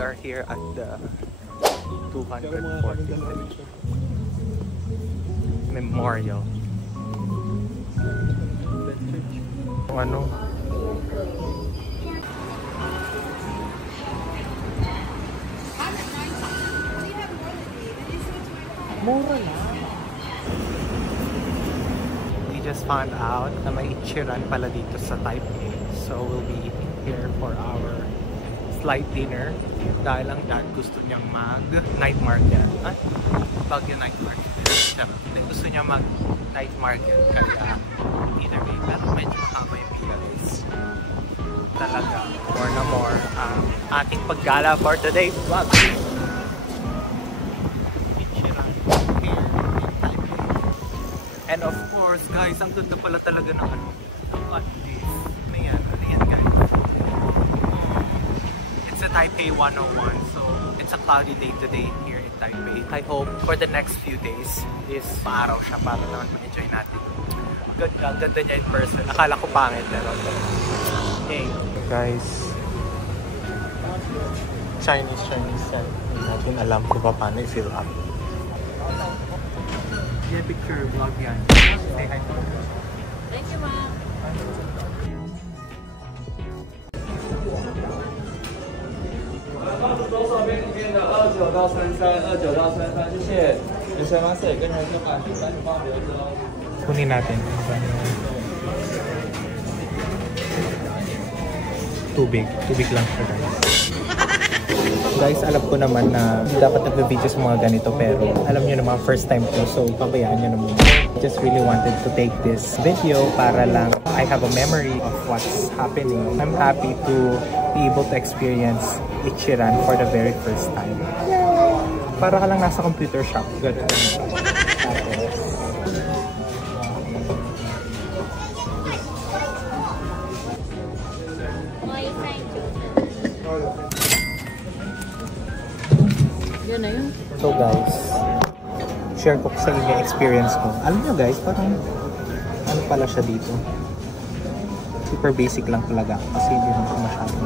are here at the 245th Memorial. Ano? Mura lang. We just found out na may Ichiran pala dito sa Taipei. So we'll be eating here for our slight dinner. Dahil ang dad gusto niyang mag-night market. Ay, Baguio night market. Gusto niya mag-night market. Kaya dinner day. Pero medyo mahaba yung pila guys. Talaga. More na more ang ating paggala for today vlog. And of course, guys, ang ganda pala talaga ng ano. Look at this. Ano yan, guys? It's a Taipei 101. So, it's a cloudy day today here in Taipei. I hope for the next few days is maaraw siya para naman ma-enjoy natin. Ganda niya in person. Akala ko pangit, pero hey. Guys, Chinese yan. Hindi natin alam kung paano i-fill up. Yeah, picture vlog yan. Say hi. Thank you, ma'am. 左手边这边的29到33，29到33，谢谢。有谁吗？谁跟人就把订单帮我留着哦。 Kunin natin. Tubig lang siya guys. Guys, alam ko naman na dapat nag-video sa mga ganito pero alam nyo naman first time ko so pabayaan nyo naman. Just really wanted to take this video para lang I have a memory of what's happening. I'm happy to be able to experience Ichiran for the very first time. Para ka lang nasa computer shop. Good. Yun na yun. So guys, share ko sa inyo yung experience ko. Alam nyo guys, parang ano pala siya dito. Super basic lang talaga kasi hindi naman ako masyadong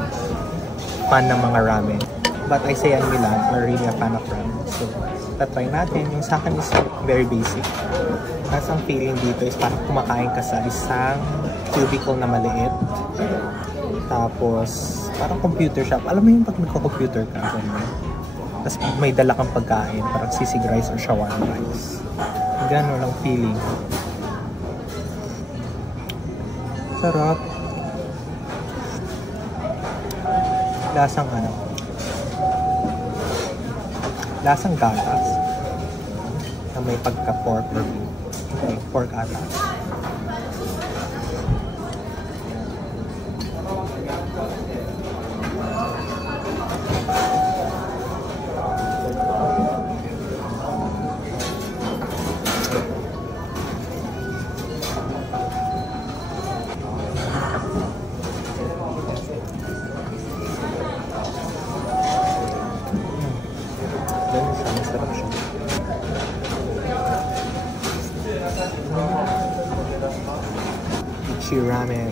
fan ng mga ramen. But I say I'm Milan or really a fan of ramen. So, tatry natin. Yung sa akin is very basic. Tapos ang feeling dito is parang kumakain ka sa isang cubicle na maliit. Tapos, parang computer shop. Alam mo yung pag nagko-computer ka, ganyan. Tapos may dala kang pagkain, parang sisig rice or shawarma rice. Gano'n lang feeling. Sarap. Lasang ano? Lasang gatas. Na may pagka-pork or beef. Okay, pork ata. Ichi ramen.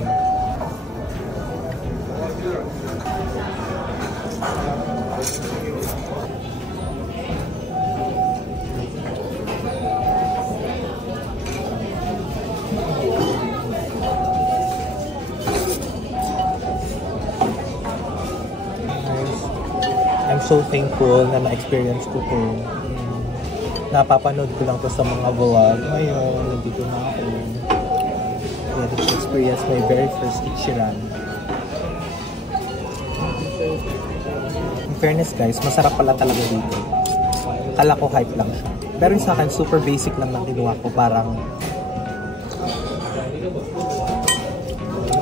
I'm so thankful na na-experience ko to. Napapanood ko lang to sa mga vlog. Ngayon, nandito na ako. Ready to experience my very first Ichiran. In fairness guys, masarap pala talaga dito. Akala ko hype lang siya. Pero yung sa akin, super basic lang ang kinuha ko. Parang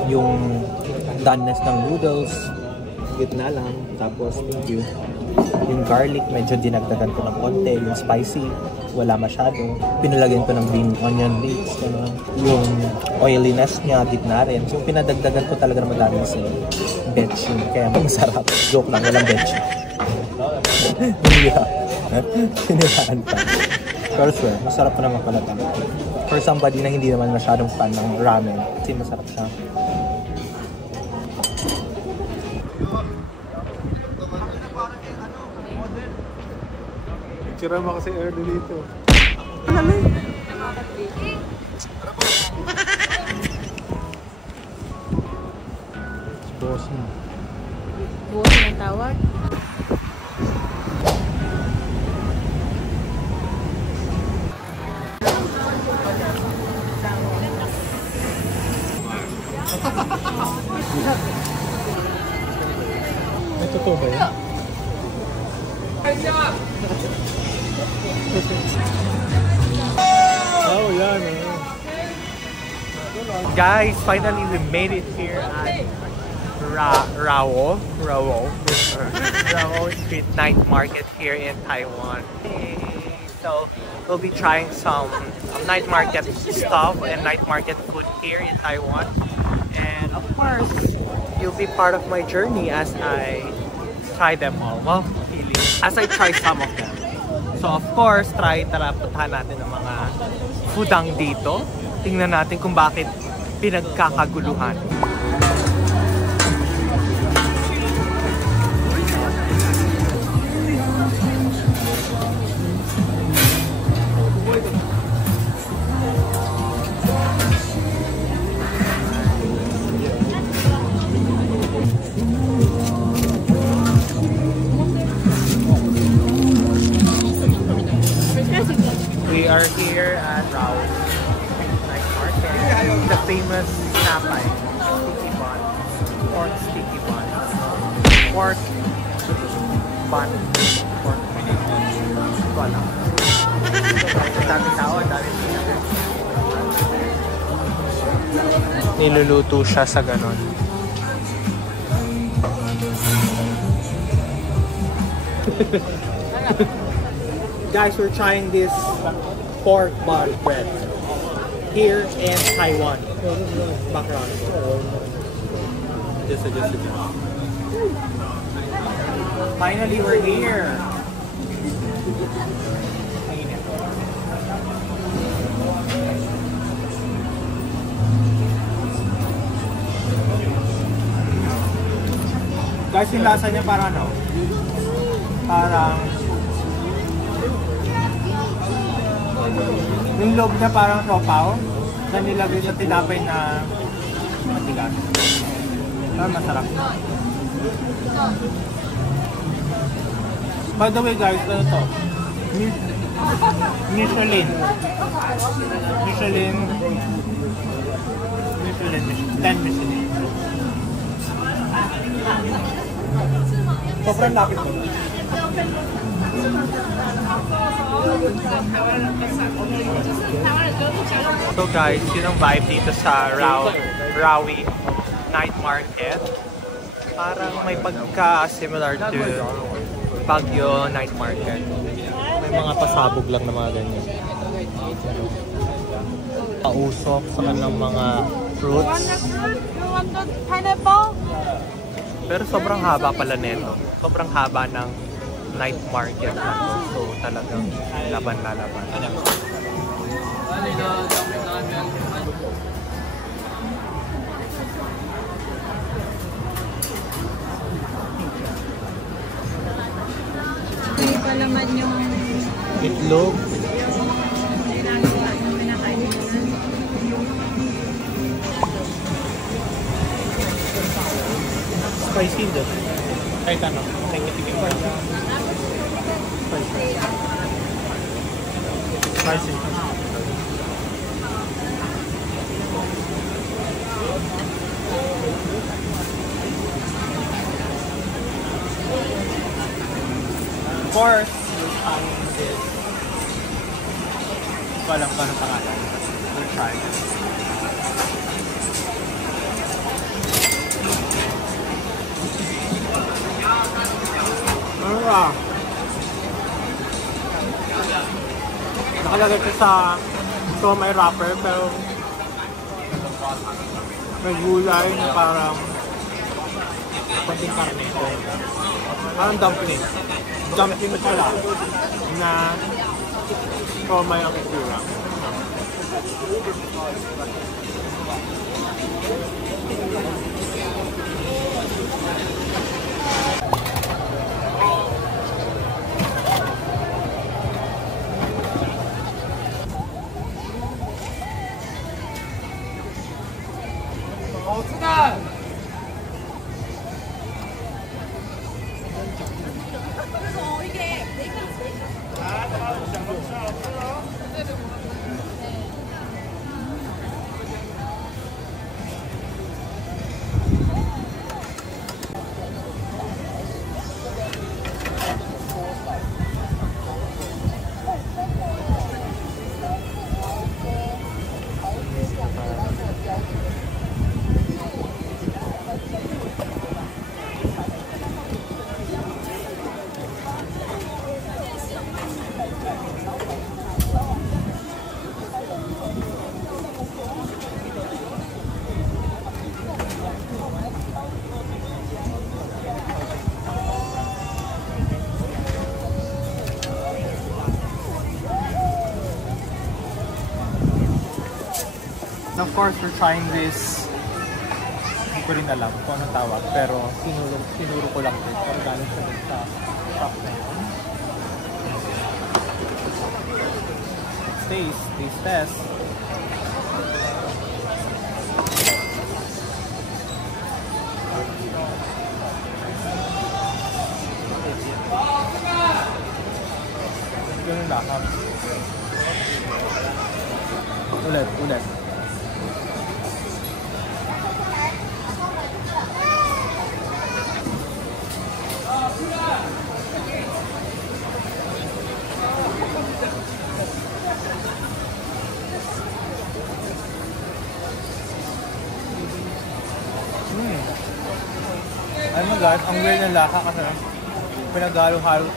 yung doneness ng noodles, gitna lang. Tapos, thank you. Yung garlic, medyo dinagdagan ko ng konti. Yung spicy, wala masyado. Pinalagyan ko ng green onion leaves. Yung oiliness niya, gitna rin. So, pinadagdagan ko talaga ng madami sa betchin. Kaya masarap. Joke lang, walang betchin. Hindi ha. Sinilaan pa. Pero sure, masarap pa naman pala talaga. For somebody na hindi naman masyadong fan ng ramen. Kasi masarap siya. Picture mo kasi early dito. Boss mo. Bukas ng tawag. May totoo ba yan? Oh, yan. Guys, finally we made it here at Rao Street Night Market here in Taiwan. Hey. So we'll be trying some night market stuff and night market food here in Taiwan. And of course, you'll be part of my journey as I try them all. Well, as I try some of them. So of course, puntahan natin ng mga foodang dito. Tingnan natin kung bakit pinagkakaguluhan. We are here at Rao Night Market. The famous Napay sticky bun, pork sticky bun, pork bun, pork bun. Daming tao, daming niluluto siya sa ganon. Guys, we're trying this pork bun bread here in Taiwan. Background. Just. Finally, we're here. Guys, yung lasa niya parang ano? Parang yung loob niya parang sopaw na nilagay sa tinapay na matigas. Pero masarap. By the way guys, ano to? Michelin. 10 Michelin. Sobrang lapit mo. So guys, yun ang vibe dito sa Rawi Night Market. Parang may pagka-similar to Baguio Night Market. May mga pasabog lang na mga ganyan. Pausok sa kanilang mga fruits. You want the pineapple? Pero sobrang haba pala nito. Sobrang haba ng night market na to. So talagang laban-lalaban. Hindi pa naman yung Itlog. Spicy doon. Kahit ano, tingin ko. Spicy. Of course, we'll try this. Hindi ko alam kung anong pangalan. We'll try this. Nakalagay ko sa may wrapper pero may gulay na parang konting karne ito. Parang dumpling. Dumpling pala na may ang itsura. 好吃的。Of course, we're trying this. Hindi ko rin alam kung anong tawag, pero sinuro ko lang ito. Pero galing siya dun sa shop na yun. Taste test. Ganun lakad. Ulit. Ay my God, ang weird ng lasa kasi pinagalo-halo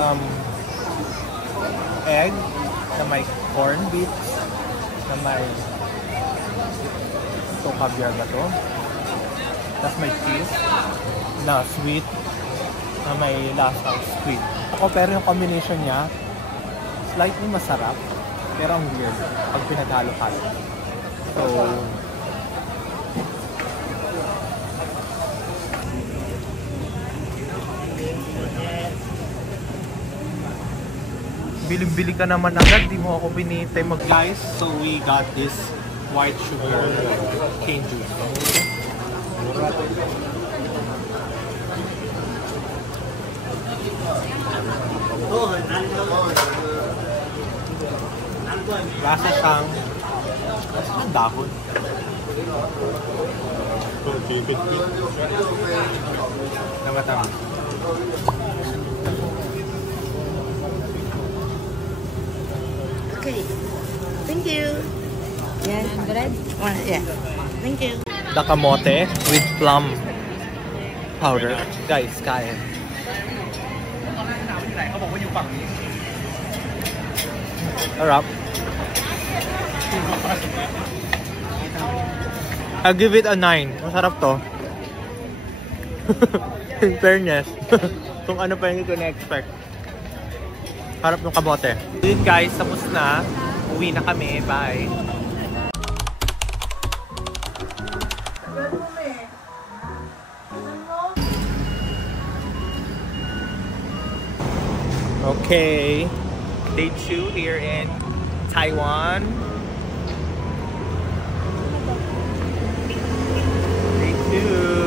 ang egg na may corn beef na may ito caviar ba to? Tapos may cheese na sweet na may lasang sweet. Ako pero yung combination niya slightly masarap pero ang weird pag pinaghalo-halo. So bili-bili ka naman agad, di mo ako pinintay guys. So we got this white sugar cane juice. Lasa siyang dahon. Na matamis. Okay. Thank you. Yes. 100? Yeah. Thank you. The kamote with plum powder. Guys, kaya. Harap. I'll give it a 9. Masarap to. In fairness. Kung ano pa hindi ko na-expect. Harap ng kamote. Yun guys, tapos na. Uwi na kami. Bye. Okay. Day 2 here in Taiwan. Day 2.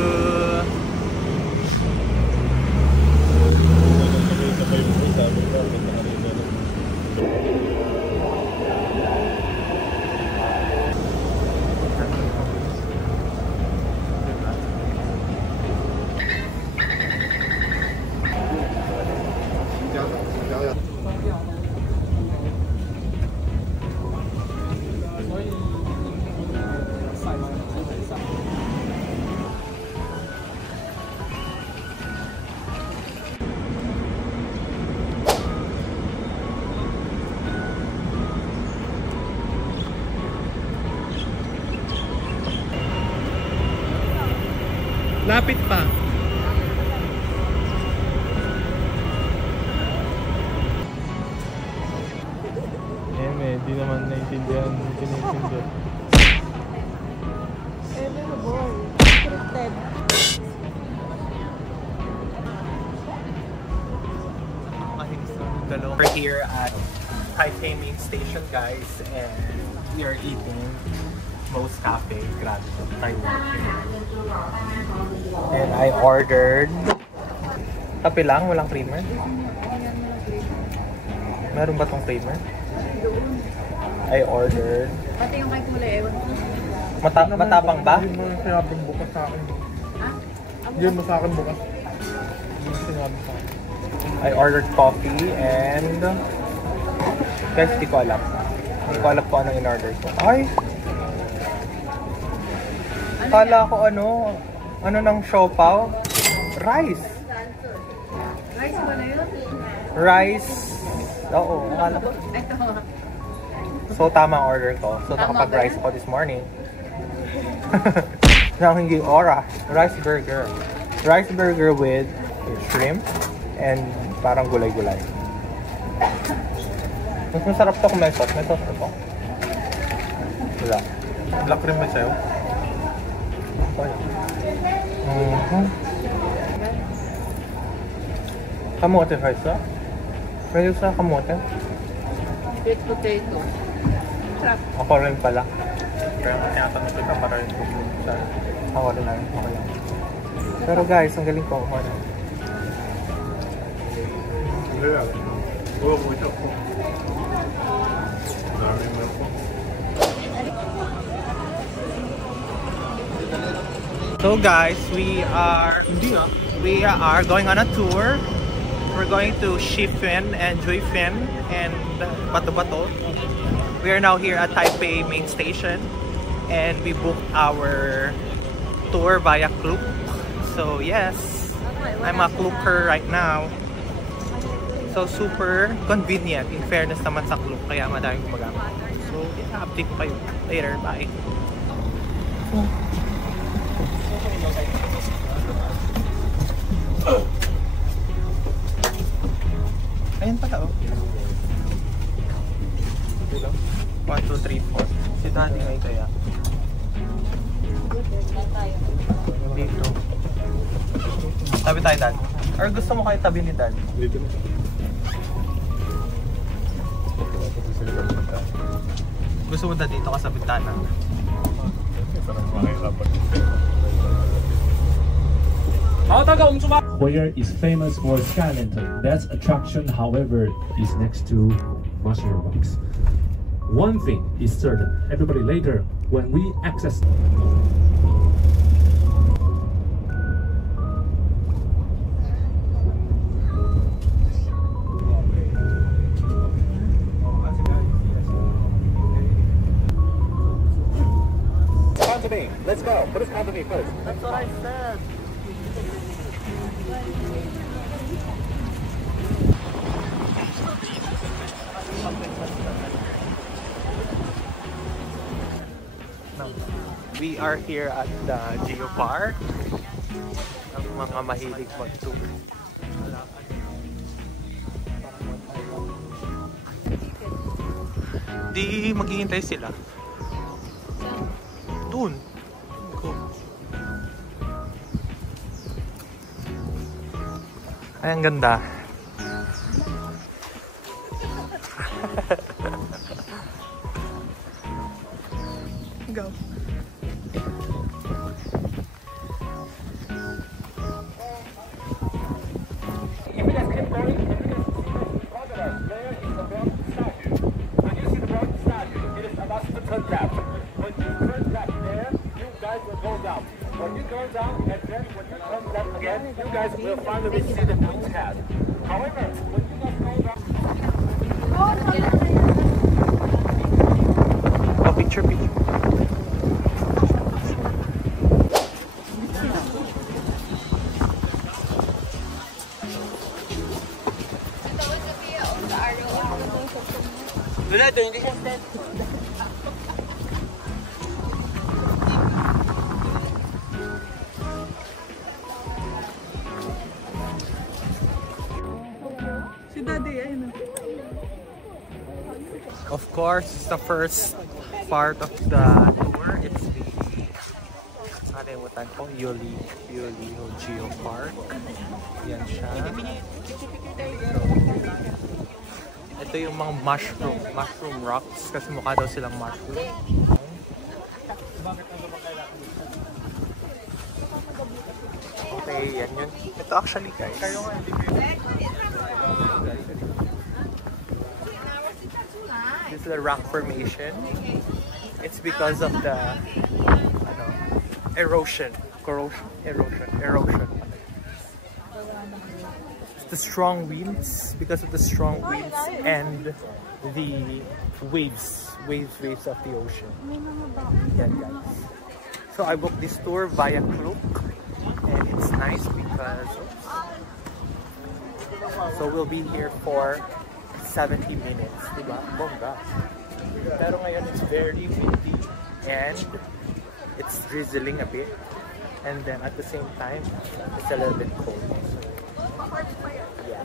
Lapit pa. Di naman naintindihan. Pinaintindihan. boy. Scripted. We're here at Taipei main station, guys, and we are eating Moe's Cafe. Grabe, Taiwan. And I ordered kape lang, walang creamer. Meron ba tong creamer? I ordered. Pati yung kay kulay, ewan ko. Matapang ba? Hindi mo sinabing bukas sa akin. Ha? Hindi mo sa akin bukas. Hindi mo sinabi sa akin. I ordered coffee and guys, di ko alam. Hindi ko alam kung anong in-order ko. Ay! Kala ko ano ng siopaw? Rice! Rice ba na yun? Rice! Oo, akala ko. Ito. So, tama ang order ko. So, Tama nakapag-rice ba? ko this morning. Nang hindi oras. Rice burger. Rice burger with shrimp and parang gulay-gulay. Mas masarap to kung may sauce. May sauce ito. Wala. Black cream ba sa'yo? Kamote fries ah. Pwede sa kamote. Sweet potato. Sarap. Ako rin pala. Kaya tinatanong kita para yung sa... Ako rin lang. Okay lang. Pero guys, ang galing ko. Hindi lang. Oo, buwita po. Dami mo po. So guys, we are going on a tour. We're going to Shifen and Juifen and Bato-Bato. We are now here at Taipei main station and we booked our tour via Klook. So yes, I'm a Klooker right now. So super convenient in fairness naman sa Klook, kaya madaming gumagamit. So yeah, update ko kayo later. Bye! Ayan pala oh. 1, 2, 3, 4. Si Daddy ngayon kaya. Dito. Tabi tayo, Dad. Or gusto mo kayo tabi ni Dad? Dito na. Gusto mo Dad dito ka sa bintana? Sarang mahirapan. Where is famous for Sky Lantern. That attraction, however, is next to Mushroom Box. One thing is certain, everybody later, when we access Count to me. Let's go. Put us count to me first. That's what I said. We are here at the Geopark. Ang mga mahilig mag-tour. Di maghihintay sila. Doon. Go. Ay, ang ganda. Go. When you go down, and then when you come down again, you guys will finally see the Queen's hat. However, when you guys go down... Oh, picture. Si Daddy, ayun. Of course, it's the first part of the tour. It's the nakalimutan ko, Yuli Geopark. Yan siya. So, Ito yung mga mushroom rocks kasi mukha daw silang mushroom. Okay, yan yun. Ito actually guys. This is the rock formation. It's because of the erosion. The strong winds, because of the strong winds and the waves of the ocean. Yeah, guys. So I booked this tour via Klook, and it's nice because so we'll be here for 70 minutes, diba? Bongga. Pero ngayon it's very windy and it's drizzling a bit, and then at the same time it's a little bit cold. Yeah.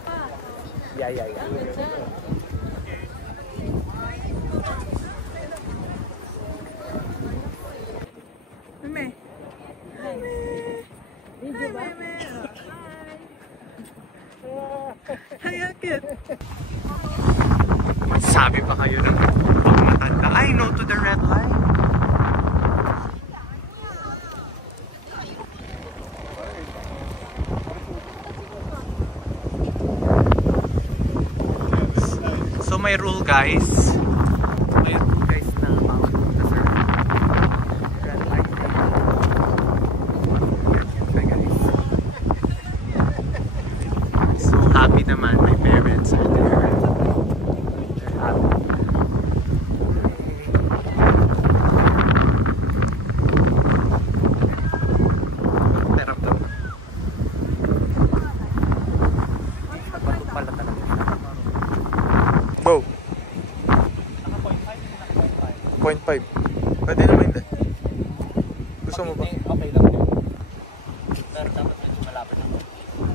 Sabi pa kayo ng pag matanda, I know to the red line. So may rule guys na red light. So happy naman, my parents are there. They're happy. Teram-teram. Bato pala talaga. Go! 0.5. Pwede naman hindi. Gusto mo ba? Okay lang yun. Pero dapat medyo malapit ako.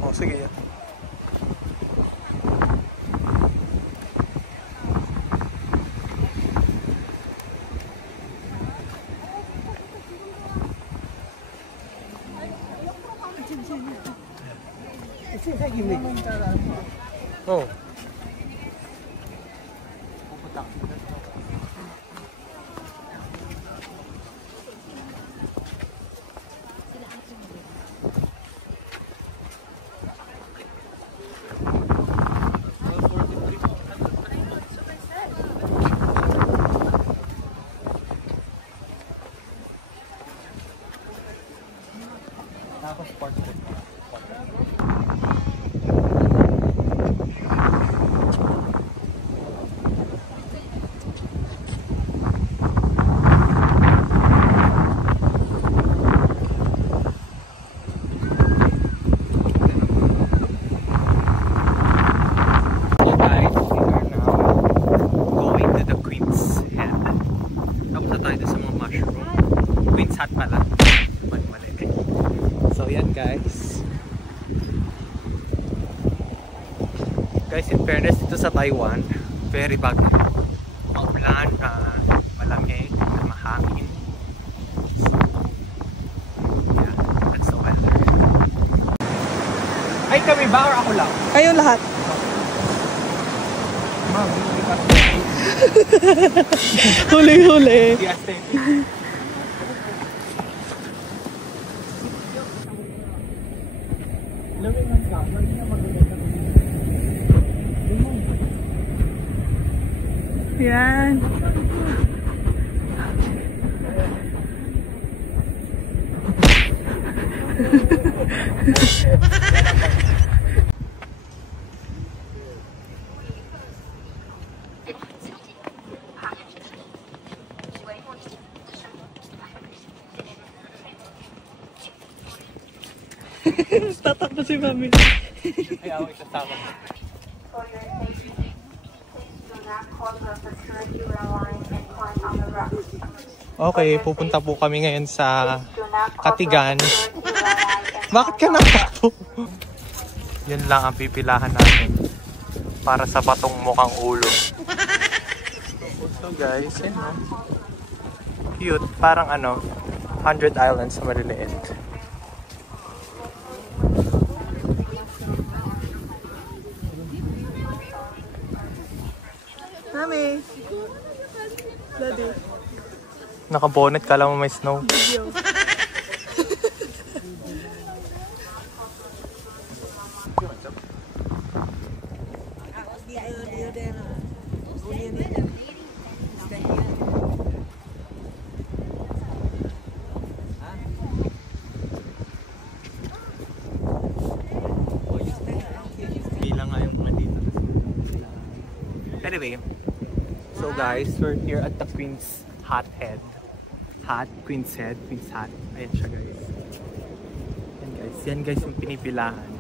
Oh, sige yan. Oh. Tapos sports trip. Guys, in fairness dito sa Taiwan, very bagyo. Maulan, malamig, mahangin. Yeah, that's the weather. Ay, kami ba or ako lang? Kayong lahat. Ma'am, Huli-huli. yes, thank you. Yan. Tatakbo si Mami. Ay, ako isasama. Okay, pupunta po kami ngayon sa Katigan. Bakit ka natakbo? Yun lang ang pipilahan natin para sa batong mukhang ulo. So guys, yun know, cute. Parang 100 Islands na maliliit. Mami. Daddy. Naka-bonnet ka lang mo may snow. Video. Bilang nga yung mga dito. Anyway, so guys, we're here at the Queen's Hat. Queen's Hat. Ayan siya guys. Yan guys yung pinipilahan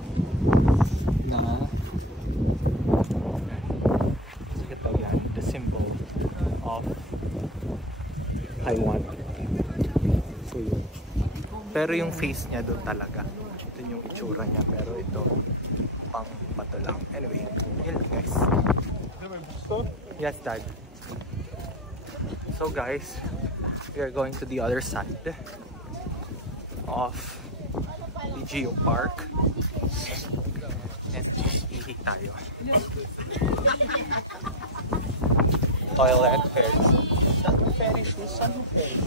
na ito yan, the symbol of Taiwan. So yun. Pero yung face niya doon talaga. Ito yung itsura niya, pero ito pang bato lang. Anyway, yun guys. Yes, Dad. So guys, we are going to the other side of the Geo Park. And ihi tayo. Toilet Ferris. Saan yung Ferris?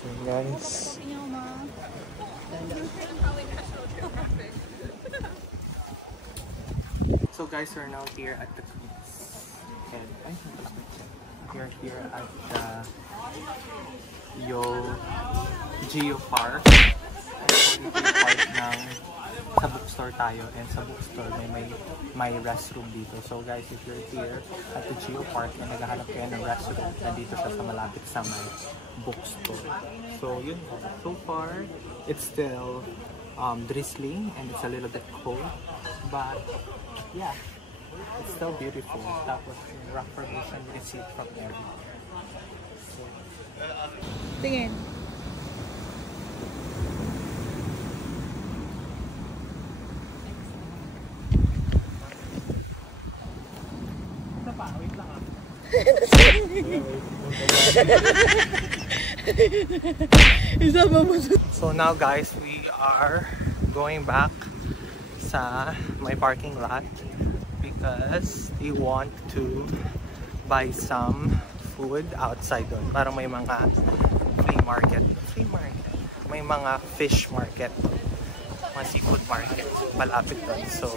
So guys. So guys, we're now here at the Queen's Head. We are here at the Geo Park. Part ng sa bookstore tayo, and sa bookstore may restroom dito. So guys, if you're here at the Geo Park and naghahanap kayo ng restroom, nandito siya sa malapit sa may bookstore. So yun, so far it's still drizzling and it's a little bit cold, but yeah, it's still beautiful. Tapos yung rock formation, you can see it from everywhere. So, Tingin. So now guys, we are going back sa my parking lot because we want to buy some food outside doon. Parang may mga flea market. May mga fish market, mga seafood market malapit doon. So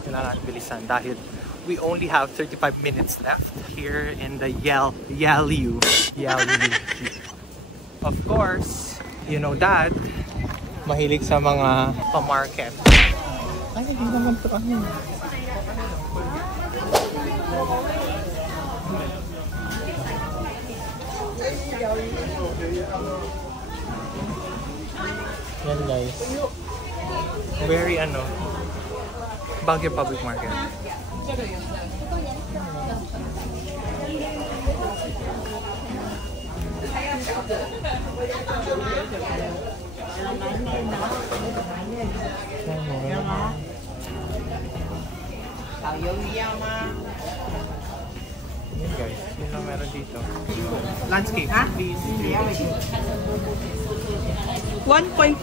kailangan bilisan dahil we only have 35 minutes left here in the Yalliu. Of course, you know Dad, mahilig sa mga pa-market. Ay, hindi naman ito ano. Yan guys. Very ano, Baguio Public Market. Yan guys, yun lang meron dito. Landscape, please. 1.5.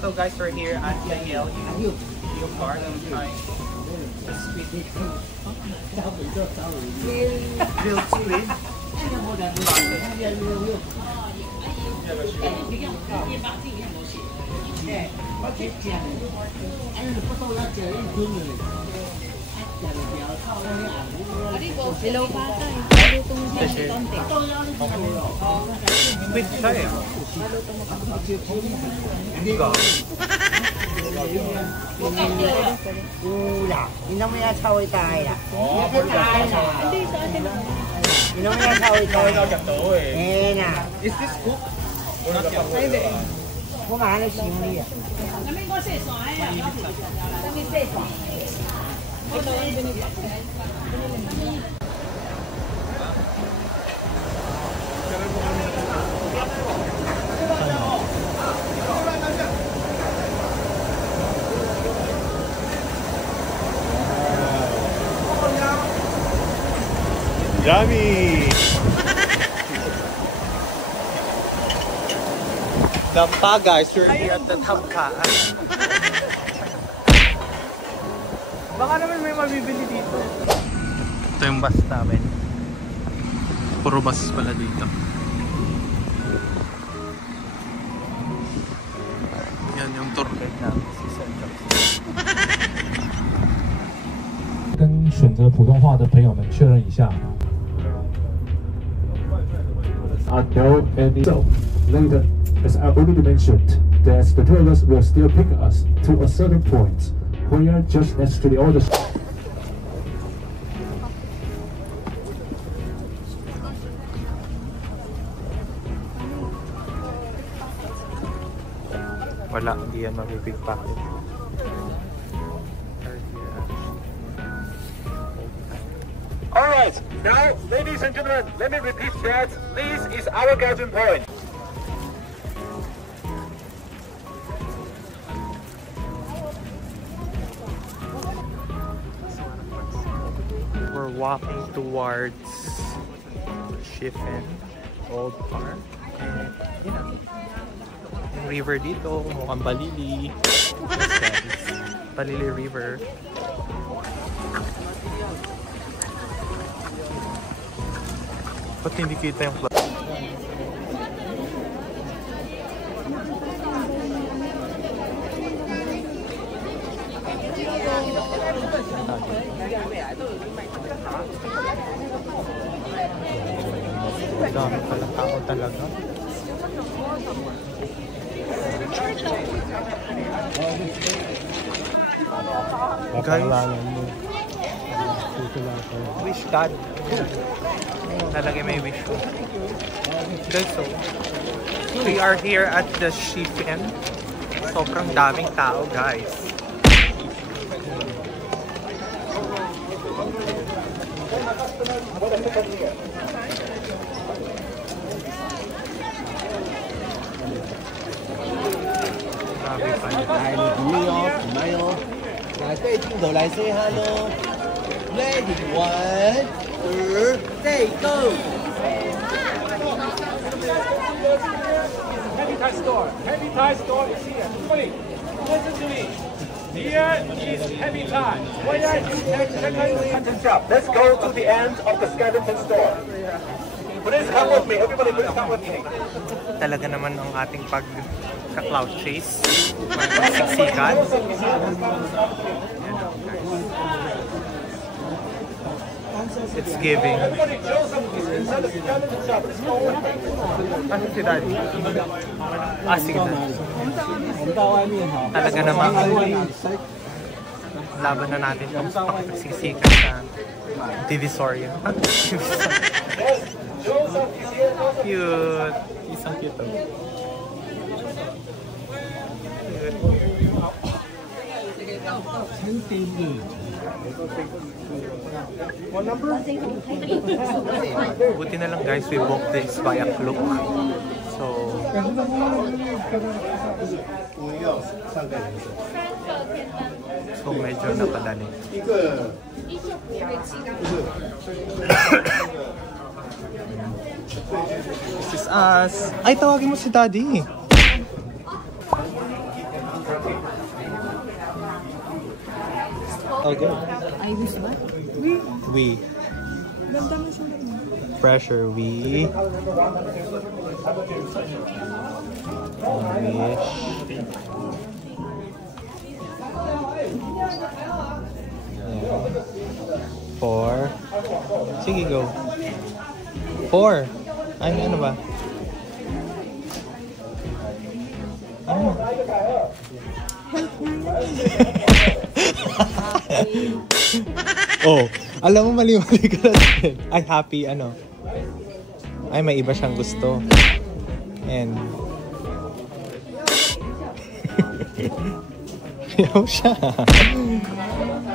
So guys, we're here at the Yalliu Park. Trying the squid. Grilled squid. Hello, bata. Lutong Kasi, squid siya eh. Is this cooked? Yummy! Dampa guys, you're here at the Dampa. Baka naman may mabibili dito. Ito yung bus namin. Puro bus pala dito. Yan yung tour guide namin si Central. 跟选择普通话的朋友们确认一下。No any so later, as I already mentioned, that the tourists will still pick us to a certain point where just next to the other. Wala, hindi yan mapipigpacket. Alright, now, ladies and gentlemen, let me repeat that this is our gathering point. We're walking towards Shifen Old Park. And, you know, yung river dito, mukhang Balili. Yes, guys. Balili River. Ba't hindi kita yung flag? Dami pala tao talaga. Guys, wish God. Talaga may wish ko. Guys, so we are here at the Shifen. Sobrang daming tao, guys. Grabe pa yun. 来，你鼓励哦，唔係哦，嚟對鏡頭嚟 say hello。Ready, 1, 2, 3, go！ Heavy Thai store. Heavy Thai store is here. Wait, listen to me. Here is Heavy Thai. Where you can check out the content shop. Let's go to the end of the skeleton store. Please come with me. Everybody, please come with me. Talaga naman ang ating pagka-cloud chase. Siksikan. It's giving. Ano si Daddy? Ah, sige na. Talaga naman laban na natin itong pagsiksikan sa Divisoria. Cute. Isang cute. Buti na lang guys, we booked this via Klook. So medyo napadali. This is us. Ay, tawagin mo si Daddy. Okay. We. Pressure. We. Wish. Yeah. 4. Sige, go. 4. Ay, ano ba? Oh, alam mo mali-mali ka natin. Ay, happy, ano. Ay, may iba siyang gusto. And... Yaw siya.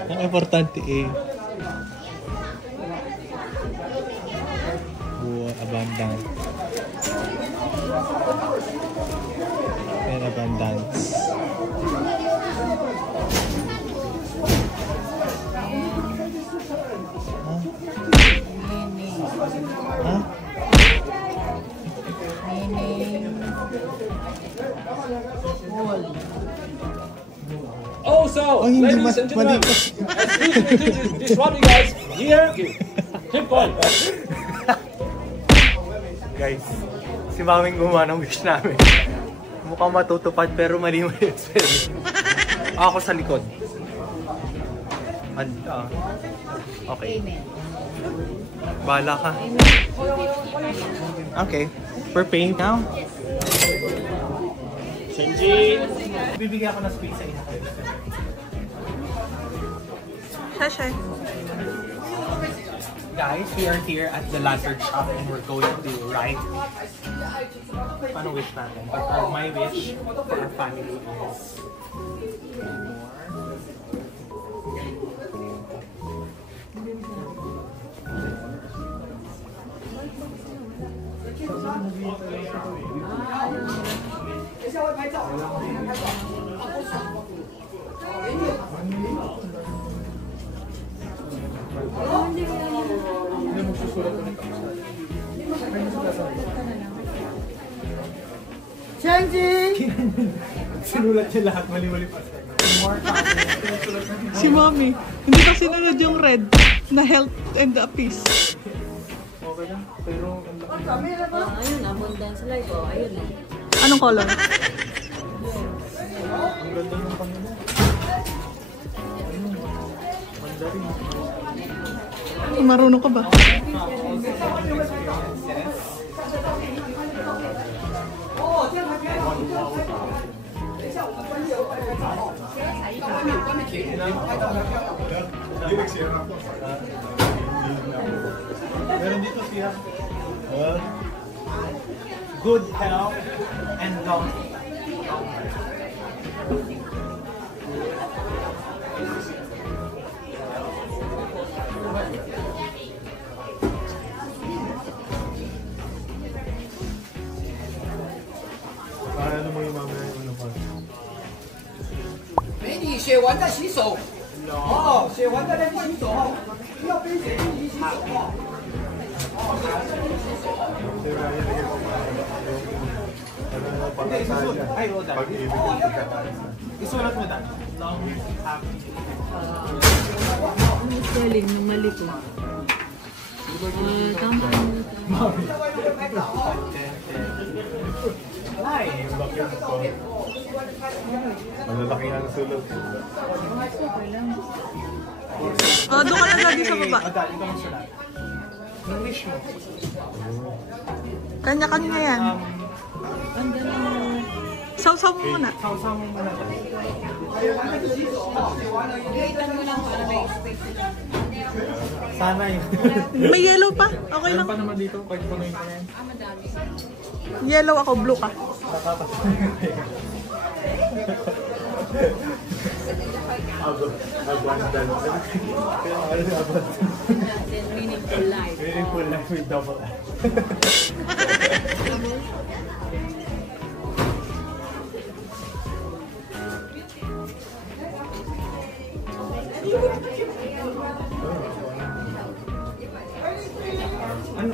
Ang importante eh. Abundance. And abundance. Huh? Also, ladies and gentlemen, excuse me to disrupt you guys. Here, keep going. Guys, si Maming gumawa ng wish namin. Mukhang matutupad pero mali mo yung spelling. Ako sa likod. Okay. Bahala ka. Okay. We're paying now. Chin-chin. Bibigyan ako ng space sa inyo. Sashay. Guys, we are here at the lantern shop and we're going to write paano wish natin. But my wish for our family is sinulat niya lahat, mali-mali pa. Si Mommy. Hindi pa sinunod yung red na health and the peace. Okay lang, pero Ayun, abundance life. Oh, ayun na. Anong color? ang ganda ng kanila. Ganda rin. Marunong ka ba? Meron dito siya. Good health and long. Ano mo yung mamaya yung ano pa? 美女写完再洗手。哦，写完大家去洗手哦，不要边写边洗手哦。 Isulat mo dahil. Long, happy. Ano yung spelling ng mali ko? Tama. Malalaki nga ng sulat. Doon ka na lagi sa baba. Dali ka magsulat. Yung wish mo. Kanya-kanya yan. Saw-saw mo muna. Sausaw mo muna. Sana yun. May yellow pa. Okay lang. Pa naman dito, pwede pa ngayon pa yan. Yellow ako, blue ka. Abundance. Kaya ano yung abundance? Meaningful life. Meaningful life with double F. Ano?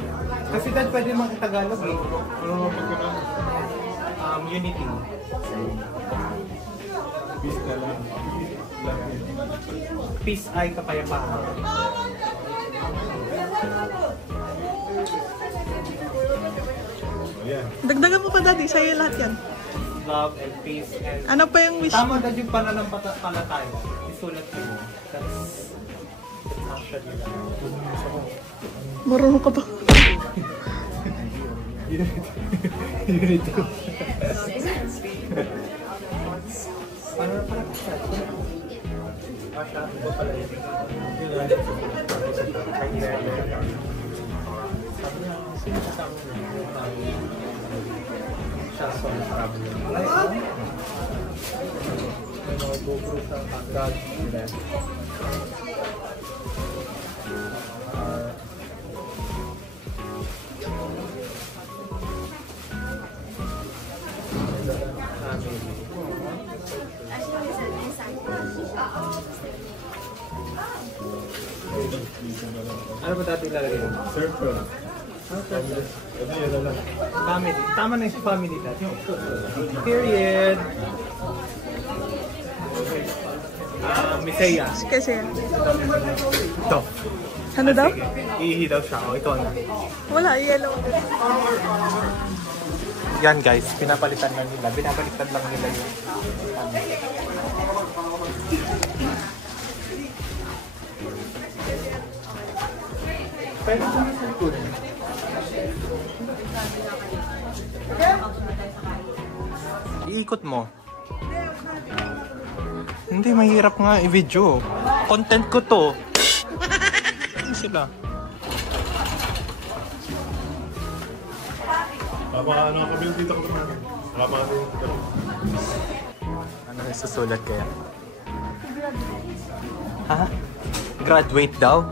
Kasi dad pwede makitagalog eh. Ano nga pagkakano? Unity. Peace na lang. Peace ay kapayapaan. Ayan. Dagdagan mo pa, Daddy. Sa'yo lahat yan. Love and peace and... Ano pa yung wish? Tama dad yung pananampalataya. Isulat mo. That's actually Marunong ka ba? Unity. Para siya. Siya ko pala yun. Sabi niya, sino kasama mo? Siya solve problem. Go through sa agad. Ano ba dati ilalagay mo? Circle. Family. Tama na yung family natin. Period. Misaya. Kasi, Ito. ano daw? Iihi daw siya. O, ikaw na. Wala, yellow. Yan guys, pinapalitan lang nila. Binabaliktad lang nila yung pwede ko na sa likod. Iikot mo. Hindi, mahirap nga i-video. Content ko to. Ano sila? Ano ako bilang dito ko naman. Ano yung susulat kaya? Ha? Graduate daw?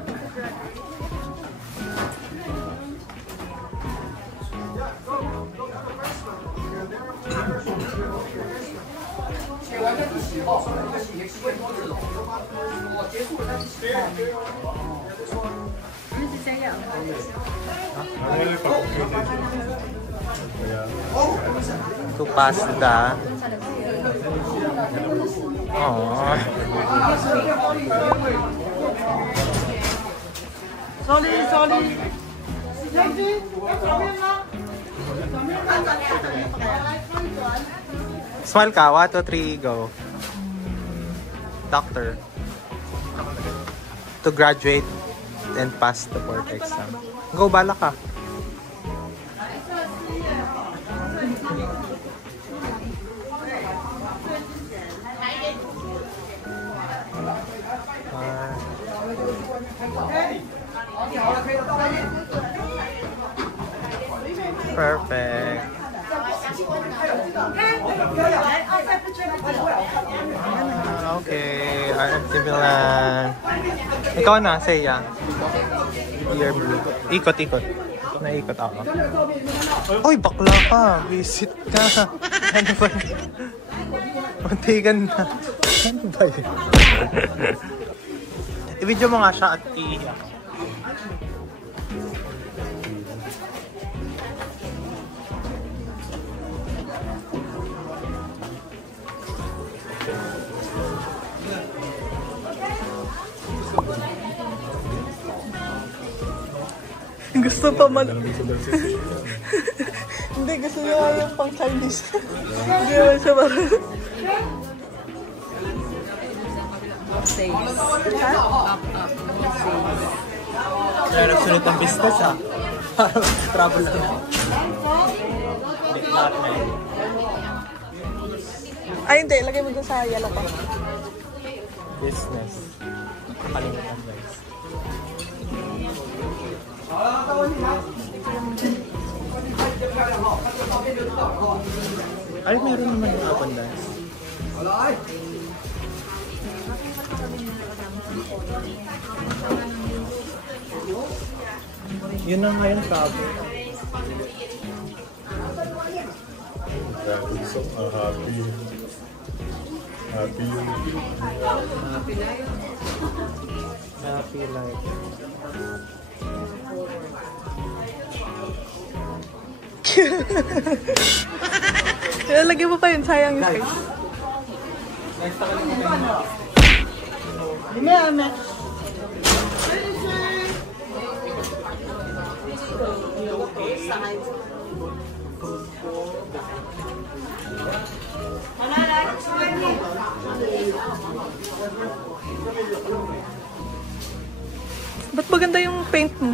To pass the... Aww. Sorry. Smile ka, 1, 2, 3, go. Doctor. To graduate and pass the board exam. Go, bala ka. Perfect. Okay, RFT Milan. Ikaw na, Seiya. Year blue. Ikot. Naikot ako. Uy, bakla ka. Visit ka. Ano ba? Muntikan na. Ano ba yun? I-video mo nga siya at iiyak. Gusto pa man. Hindi, gusto niya yung pang Chinese. Hindi naman siya parang. Sales. Ha? Up. Kaya nagsunod ang business para travel lang. Ay, hindi. Lagay mo dun sa yellow pa. Business. Nakalimutan guys. Ay, meron naman yung abundance. Yun na nga yung sabi. Happy life. Kaya lagyan mo pa yun. Sayang yung face. Next na kalimutan mo. Ba't maganda yung paint mo?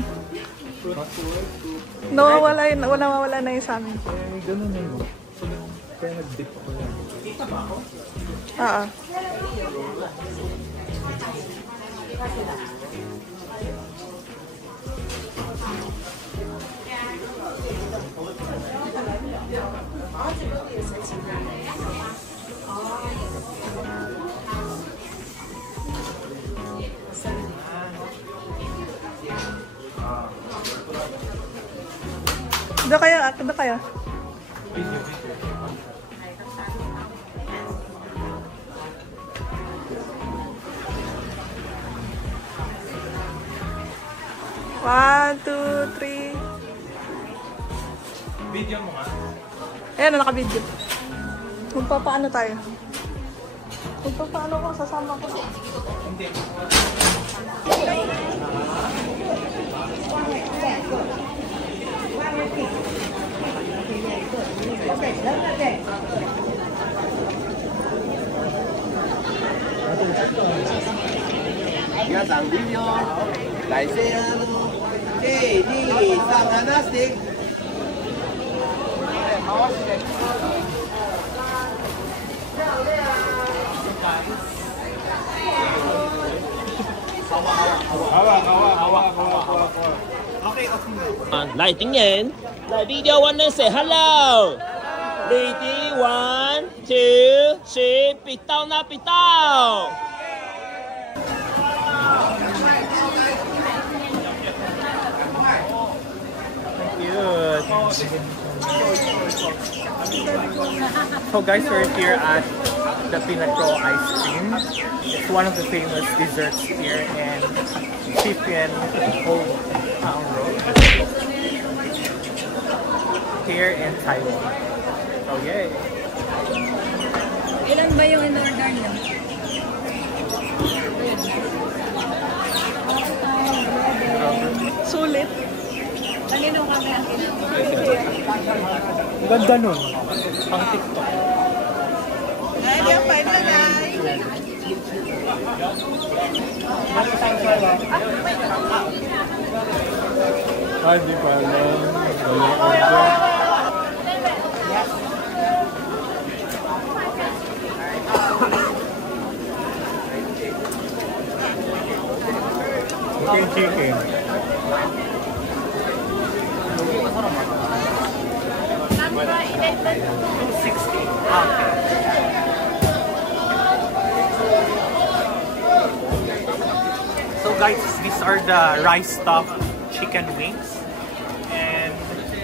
Nawawala na yung sa amin. Ganun yun mo. Kaya nag-dip ako yan. Oo. Doon kayo, doon kayo. One, two, three. Video mo nga. Ayan, naka-video. Magpapaano tayo? Magpapaano ko? Sasama ko. Hindi.皆さんvideo 来せーの1、2、3離して 来顶人，来 video one and say hello. Ready 1, 2, 3， ปิดเต้านะปิดเต้า So guys, we're here at the Peanut Roll Ice Cream. It's one of the famous desserts here in Shifen Old Town Road here in Taiwan. Oh yay! Ilan ba yung in-order niya? Sulit. Kanino kami ang in-order? Ganda nun. Pang TikTok. Ay, yan pa na Hindi pa alam. Okay, chicken. So guys, these are the rice stuffed chicken wings, and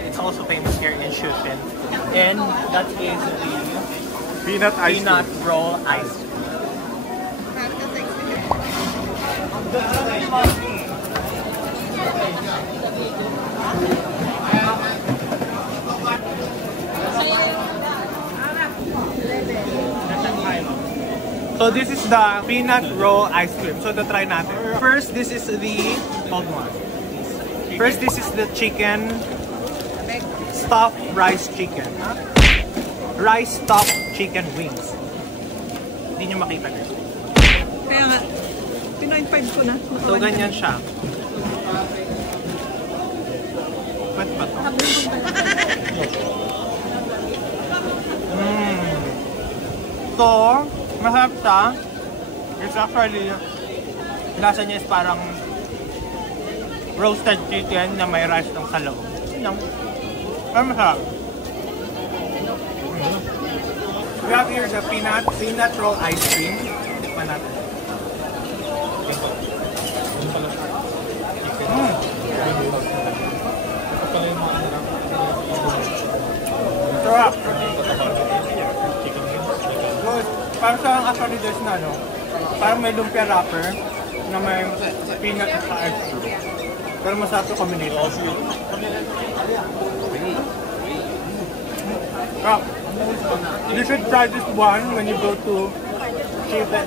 it's also famous here in Shifen. And that is the peanut roll ice cream. So this is the peanut roll ice cream. So try natin. First, this is the old one. First, this is the chicken stuffed rice chicken. Rice stuffed chicken wings. Hindi nyo makita guys. Kaya nga, pinoint-5 ko na. So ganyan siya. Pwede ba ito? So, masarap siya. It's actually, lasa niya is parang roasted chicken na may rice ng sa loob. Pero masarap. We have here the peanut roll ice cream. Tikman natin. Sarap. Parang sa actually there's na parang may lumpia wrapper na may peanut at ice cream. Pero masarap yung combination. You should try this one when you go to Shifen.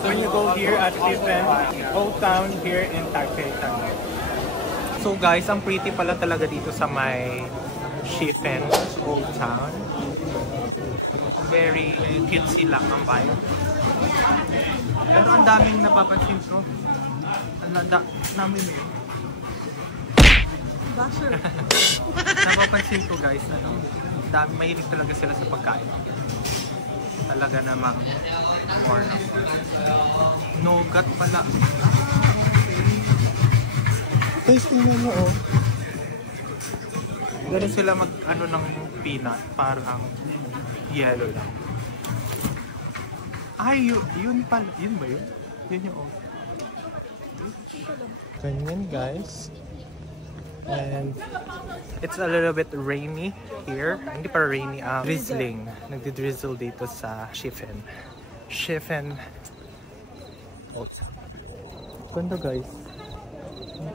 When you go here at Shifen Old Town here in Taipei, Taiwan. So guys, ang pretty pala talaga dito sa may Shifen Old Town. Very cutesy lang ang vibe. Pero ang daming napapansin ko. Namin yun. Napapansin ko guys, dami, mahilig talaga sila sa pagkain. Talaga namang more na more. Nougat pala. Guys, tingnan mo oh. Ganun sila mag ano ng peanut, parang yellow lang. Ay, yun pala. Yun ba yun? Yun yung oh. Ganyan guys. And it's a little bit rainy here. Hindi pa rainy, drizzling. Nagdi-drizzle dito sa Shifen. Shifen. Oh. Ganda guys.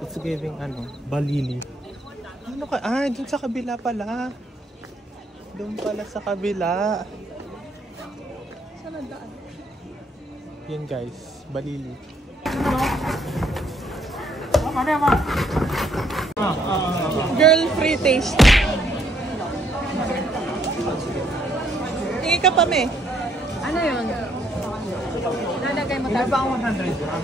It's giving ano, Balili. Ano ka? Ah, dun sa kabila pala. Doon pala sa kabila. Saan ang daan? Yan guys, Balili. Girl free taste. Tingin ka pa, me. Ano yun? Nalagay mo tayo. Ang 100 gram?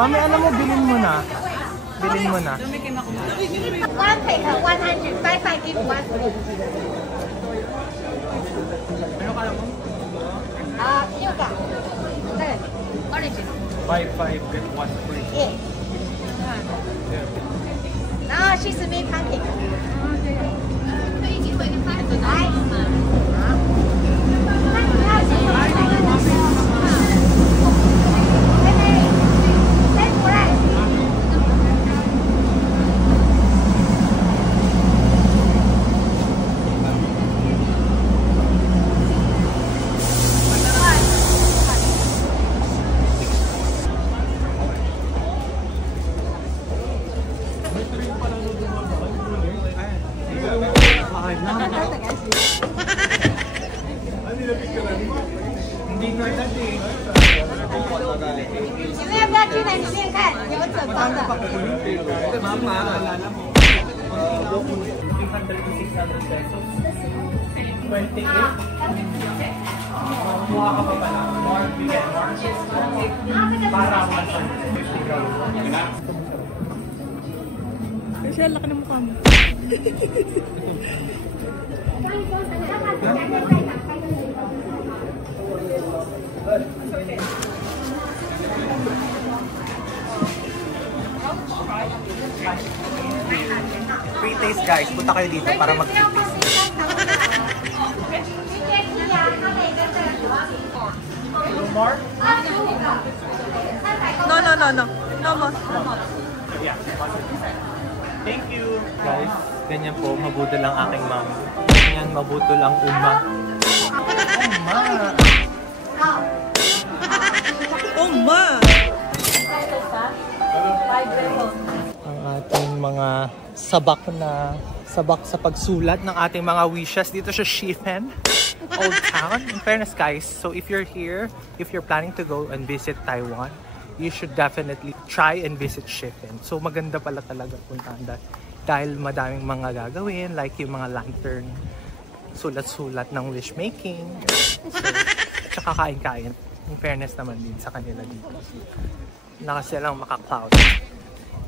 Mami, alam mo, bilhin mo na. Bilhin mo na. One plate, 100. Buy five, give one free. Ano ka mo? Yuka. Orange. Buy 5, get 1 free. Yeah. No, she's a big pancake. Kasi laki ng mukha mo. Free taste guys, punta kayo dito para mag-free taste. More? No more. Yeah. Thank you. Guys, ganyan po, mabudol ang aking mom. Ganyan, mabudol ang uma. Uma! Ang ating mga sabak sa pagsulat ng ating mga wishes dito sa Shifen, Old Town. In fairness guys, so if you're here, if you're planning to go and visit Taiwan, you should definitely try and visit Shifen. So maganda pala talaga puntahan dahil madaming mga gagawin, like yung mga lantern, sulat-sulat ng wish making, so, tsaka kain-kain. In fairness naman din sa kanila dito. Nakasi lang maka-cloud.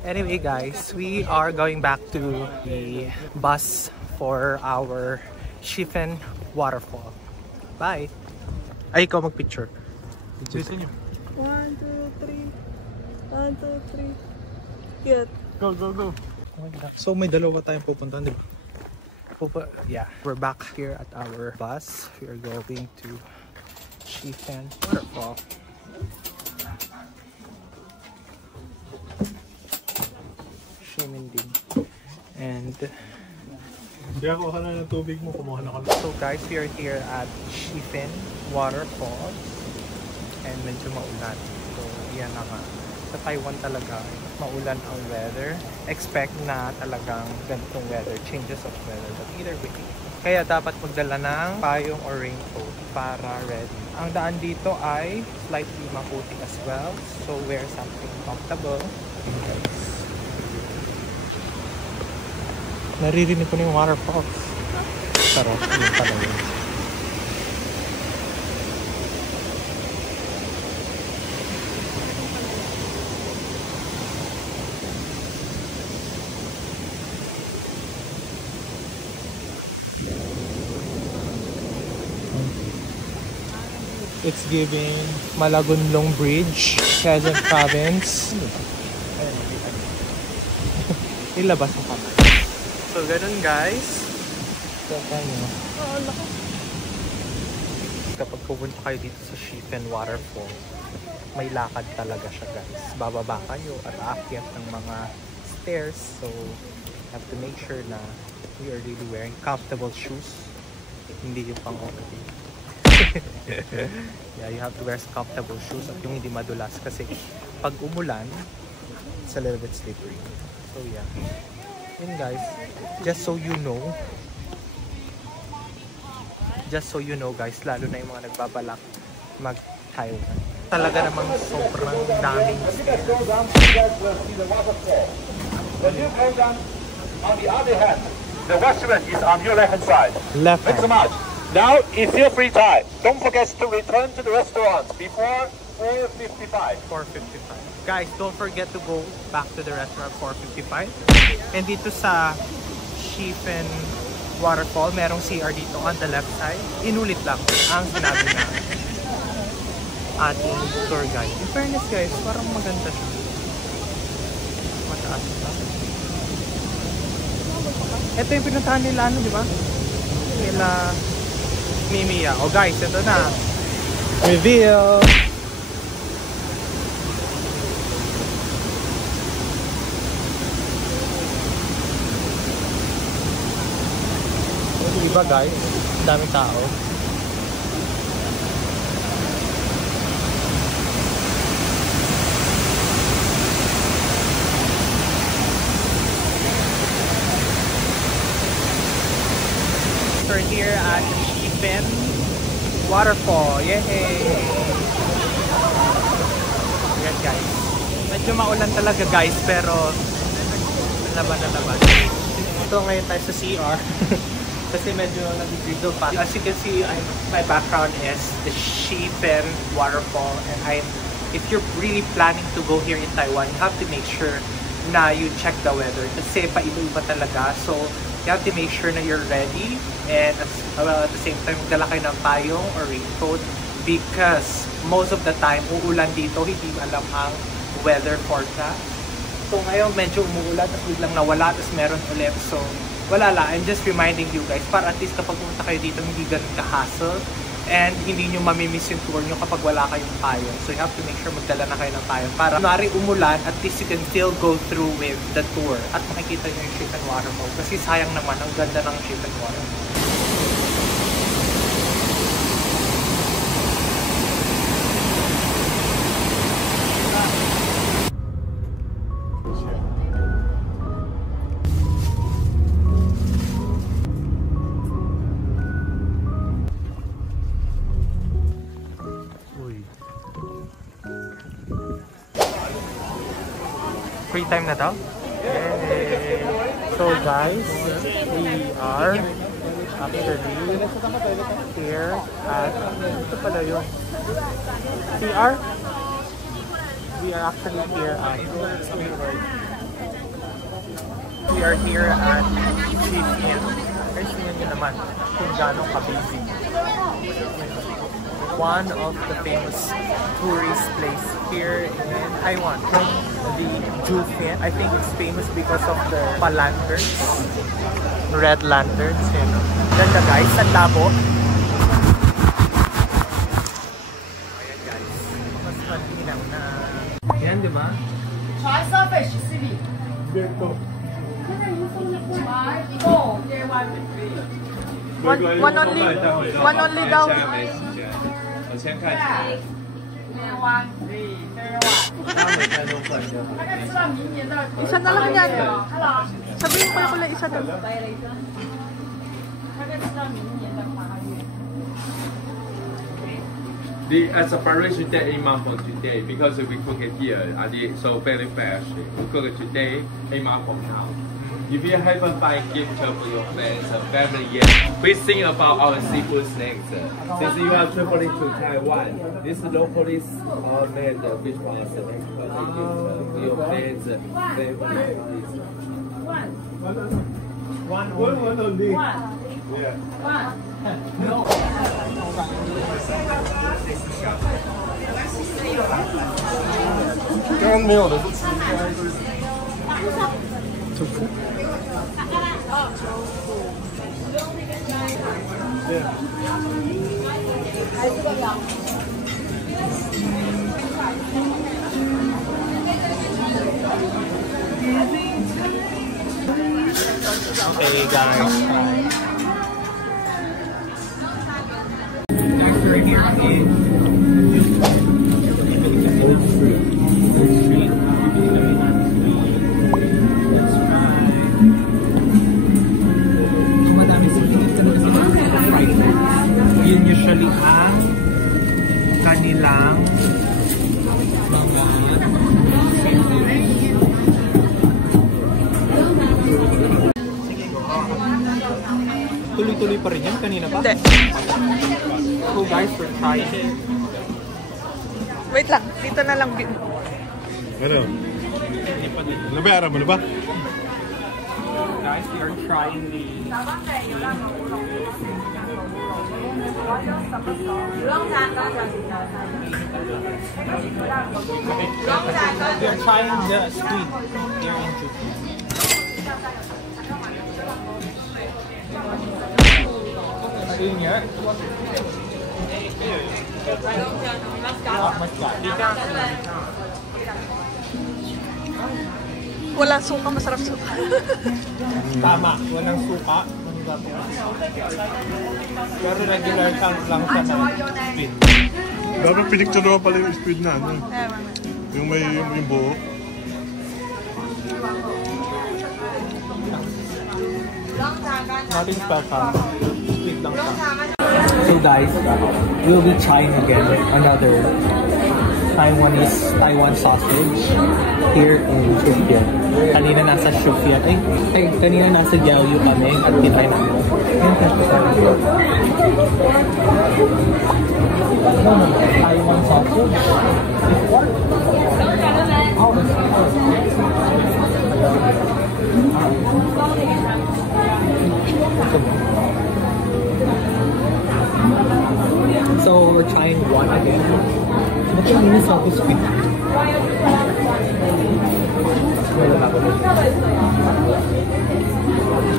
Anyway guys, we are going back to the bus for our Shifen waterfall. Bye! Ay, ikaw mag-picture. Gusto nyo? 1, 2, 3. 1, 2, 3. Get. Go. So may dalawa tayong pupuntahan, di ba? Yeah, we're back here at our bus. We are going to Shifen waterfall. Shiminding. And Kaya kuha na ng tubig mo, kumuha na ka. so guys, we are here at Shifen waterfall. And medyo maulan. So yan na nga. Sa Taiwan talaga, maulan ang weather. Expect na talagang ganitong weather, changes of weather. But either way, kaya dapat magdala ng payong or raincoat para ready. Ang daan dito ay slightly maputi as well. So wear something comfortable. Naririnig ko na yung waterfalls. Sarap, yun pala yun. It's giving Malagunlong Bridge, Quezon Province. Ilabas mo kamay. So, ganun guys. So, paano? Kapag pupunta kayo dito sa Shifen Waterfall, may lakad talaga siya guys. Bababa kayo at aakyat ng mga stairs. So, have to make sure na we are really wearing comfortable shoes. Hindi yung pang-okay. Yeah, you have to wear comfortable shoes at yung hindi madulas kasi pag umulan, it's a little bit slippery. So yeah. Yun guys, just so you know guys, lalo na yung mga nagbabalak mag-Taiwan. Talaga namang sobrang daming stairs. On the other hand, the restaurant is on your left-hand side. Left Thanks so hand. much. Now is your free time. Don't forget to return to the restaurant before 4:55. 4:55. Guys, don't forget to go back to the restaurant 4:55. And dito sa Shifen Waterfall, merong CR dito on the left side. Inulit lang ang sinabi na ating tour guide. In fairness guys, parang maganda siya. Mataas na. Ito yung pinuntahan nila, ano, di ba? Nila Mimiya. Oh guys, ito na. Reveal! Diba guys? Daming tao. We're here at Shifen Waterfall. Yay! Yan guys. Medyo maulan talaga guys, pero laban na laban. Ito ngayon tayo sa CR. Kasi medyo nag-drizzle pa. As you can see, my background is the Shifen Waterfall. And if you're really planning to go here in Taiwan, you have to make sure na you check the weather. Kasi paiba-iba talaga. So, you have to make sure na you're ready. And at the same time, dala kayo ng payong or raincoat. Because most of the time, uulan dito, hindi alam ang weather forecast. So, ngayon medyo umuulan, tapos biglang nawala, tapos meron ulit. So, wala lang. I'm just reminding you guys para at least kapag pumunta kayo dito hindi ganun ka-hassle and hindi nyo mamimiss yung tour nyo kapag wala kayong payong. So you have to make sure magdala na kayo ng payong para kunwari umulan, at least you can still go through with the tour at makikita nyo yung Shifen Waterfall kasi sayang naman, ang ganda ng Shifen Waterfall. Free time na daw? Yay! So guys, we are actually here at ito pala yung CR? We are actually here at Shifen. Guys, tingnan nyo naman kung gano'ng ka-busy. One of the famous tourist place here in Taiwan, the Jufen. I think it's famous because of the lanterns, red lanterns. You know. Ganda guys, ang labo. Ayan guys, mas malinaw na. Yan, di ba? One only daw. 我先看。 Isa na lang yan. Sabihin ko lang isa na. The separation day 8 months from today because we cook it here so very fresh. We cook it today 8 months from now. If you haven't buy gift for your friends or family yet, we think about our seafood snacks. Since you are traveling to Taiwan, this locally made fish ball snacks for your friends, family. One only. Yeah. 刚刚没有的。Tofu? Okay guys. Next right here is old fruit. Yun usually ang kanilang mga tuloy-tuloy pa rin yan kanina pa? Hindi. So guys, we're trying. Wait lang, dito na lang. Ano? Nabayaran mo na ba? Guys, we are trying the we are trying the squid here in Japan. Ayun nga. Walang suka, masarap suka. Tama, walang suka. Pero regular lang sa mga squid. Dapat pinicture naman pala yung squid na ano. Yung may yung buo. Nothing special. Squid lang siya. So guys, we'll be trying again another Taiwan sausage here in Shufia. Kanina nasa Shufia. Kanina nasa Jiaoyu kami at kinay namin. Taiwan sausage. So we're trying one again. Nakalinis ako squid.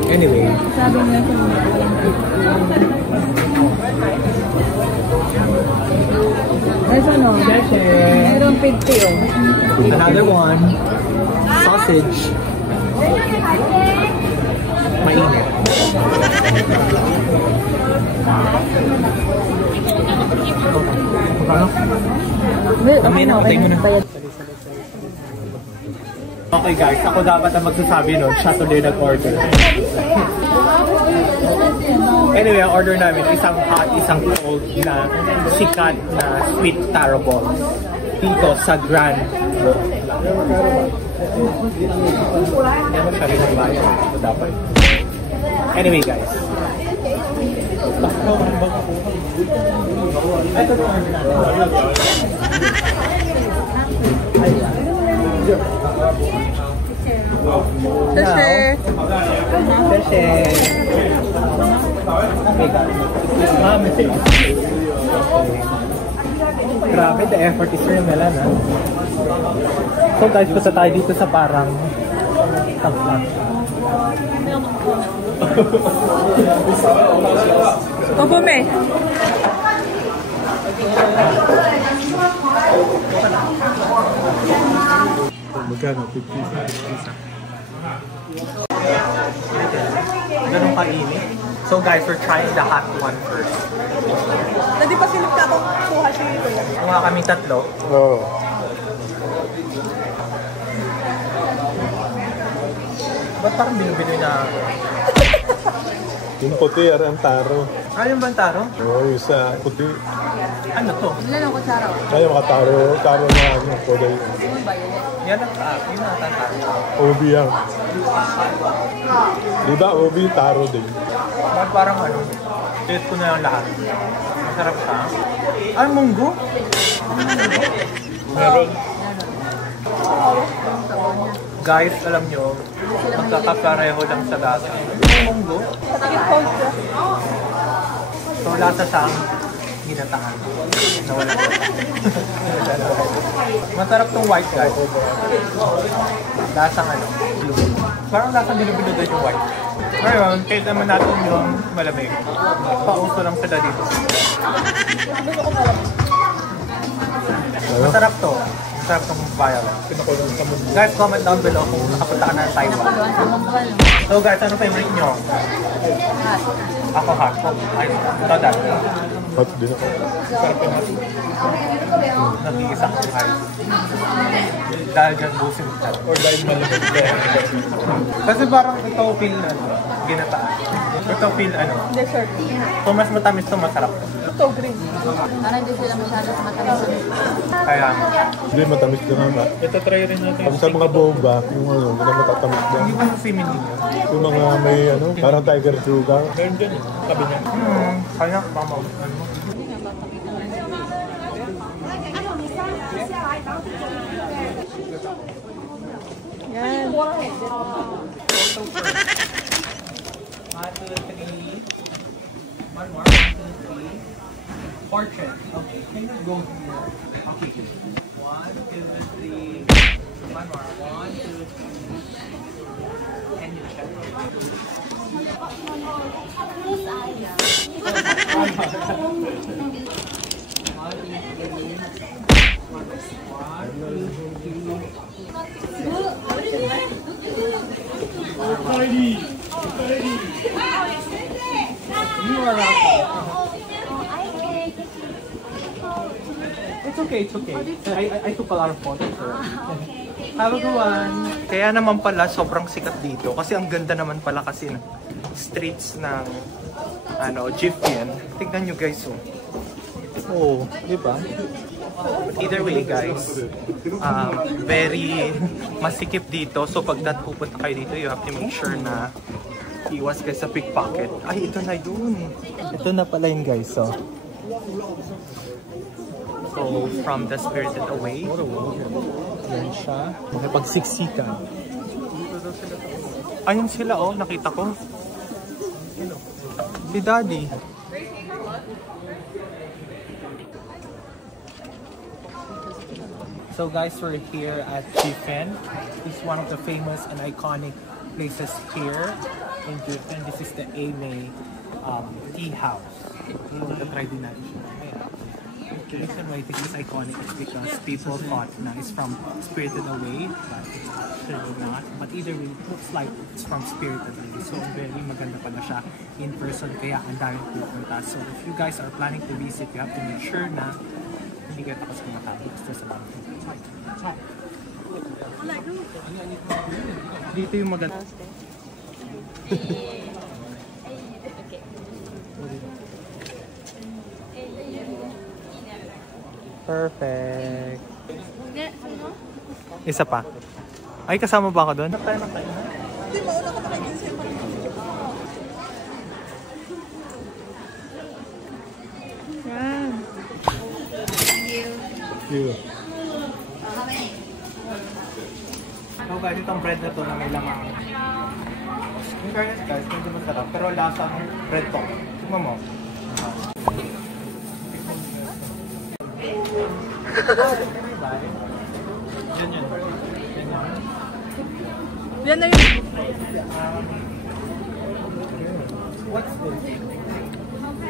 Anyway. Mayroong pigty oh. Another one. Sausage. Mainit. Okay guys, ako dapat ang magsasabi nun. Siya tuloy nag-order. Anyway, ang order namin, isang hot, isang cold na sikat na sweet taro ball. Dito sa Grand. Anyway guys. Grabe, the effort is real nila na. So guys, punta tayo dito sa parang taglan. Obume. Magkano? 50. Ganun kainit. So guys, we're trying the hot one first. Hindi pa silip na akong kuha siya ito. Kuha kami tatlo. Oo. Ba't parang binibili na... Yung puti, ang taro. Yung bantaro? Oo, yung isa puti. Ano to? Ilan ang kutsara? Kaya mga taro na ano, koday. Yan ang yun ang tantaro. Obi yan. Di ba, Obi, taro din. Ba't parang ano? Taste ko na yung lahat. Masarap siya. Ay, munggo? Meron. Guys, alam nyo, magkakapareho lang sa lasa. Munggo? So, lasa siyang ginataan. Nawala ko. Masarap tong white guys. Lasang ano, blue. Parang lasang bilo-bilo din yung white. Ngayon, kahit naman natin yung malamig. Pauso lang sila dito. Masarap to. Masarap tong violet. Guys, comment down below kung nakapunta ka na ng Taiwan. So guys, ano favorite nyo? Ako hot. Ay, ito dad. Hot din ako. Sarap yung hot. Nag-iisa ko guys. Dahil dyan busin ka. Or dahil malamig. Kasi parang ito feel ginataan. Ito feel Dessert. kung mas matamis to masarap. Ito, green. Parang hindi sila masyado matamis. Kaya Hindi, matamis din naman. ito try rin natin. Pag sa mga boba, yung ano, hindi na matatamis din. Hindi ba sa simin ninyo? Yung mga may ano, parang tiger sugar. Meron dyan sabi niya. Kaya mama. Yan. 1, 2, 3. One more. 1, 2, 3. Portrait. Okay. Can you go here? Okay. 1, 2, 3. One more. 1, 2, 3. Can you check? You are It's okay, it's okay. I took a lot of photos for it. Have a good one. Kaya naman pala sobrang sikat dito kasi ang ganda naman pala kasi ng streets ng Jifian. Tignan nyo guys oh. Di ba? Either way guys, very masikip dito. So pag pupunta kayo dito, you have to make sure na iwas kayo sa pickpocket. Ay, ito na yun. Ito na pala yun guys. So from the Spirited Away, yan siya. Makipagsiksikan. Ayun sila nakita ko. Si Daddy. So guys, we're here at Jifen. It's one of the famous and iconic places here in Jifen. This is the Ame tea house. Try din natin siya. The reason why I think it's iconic is because people thought na it's from Spirited Away, but it's actually not. But either way, it looks like it's from Spirited Away. So very maganda pala siya in person, kaya ang daming pupunta. So if you guys are planning to visit, you have to make sure na hindi kayo takas ng matabi. There's a lot of people. Dito yung maganda. Perfect. Isa pa. Ay, kasama ba ako doon? Hindi, mauna ka makikisip. Yan. Thank you. So guys, itong bread na to na may lamang. In fairness guys, medyo masarap. Pero lasa ng bread to. Tignan mo. Yan na yun. What's this?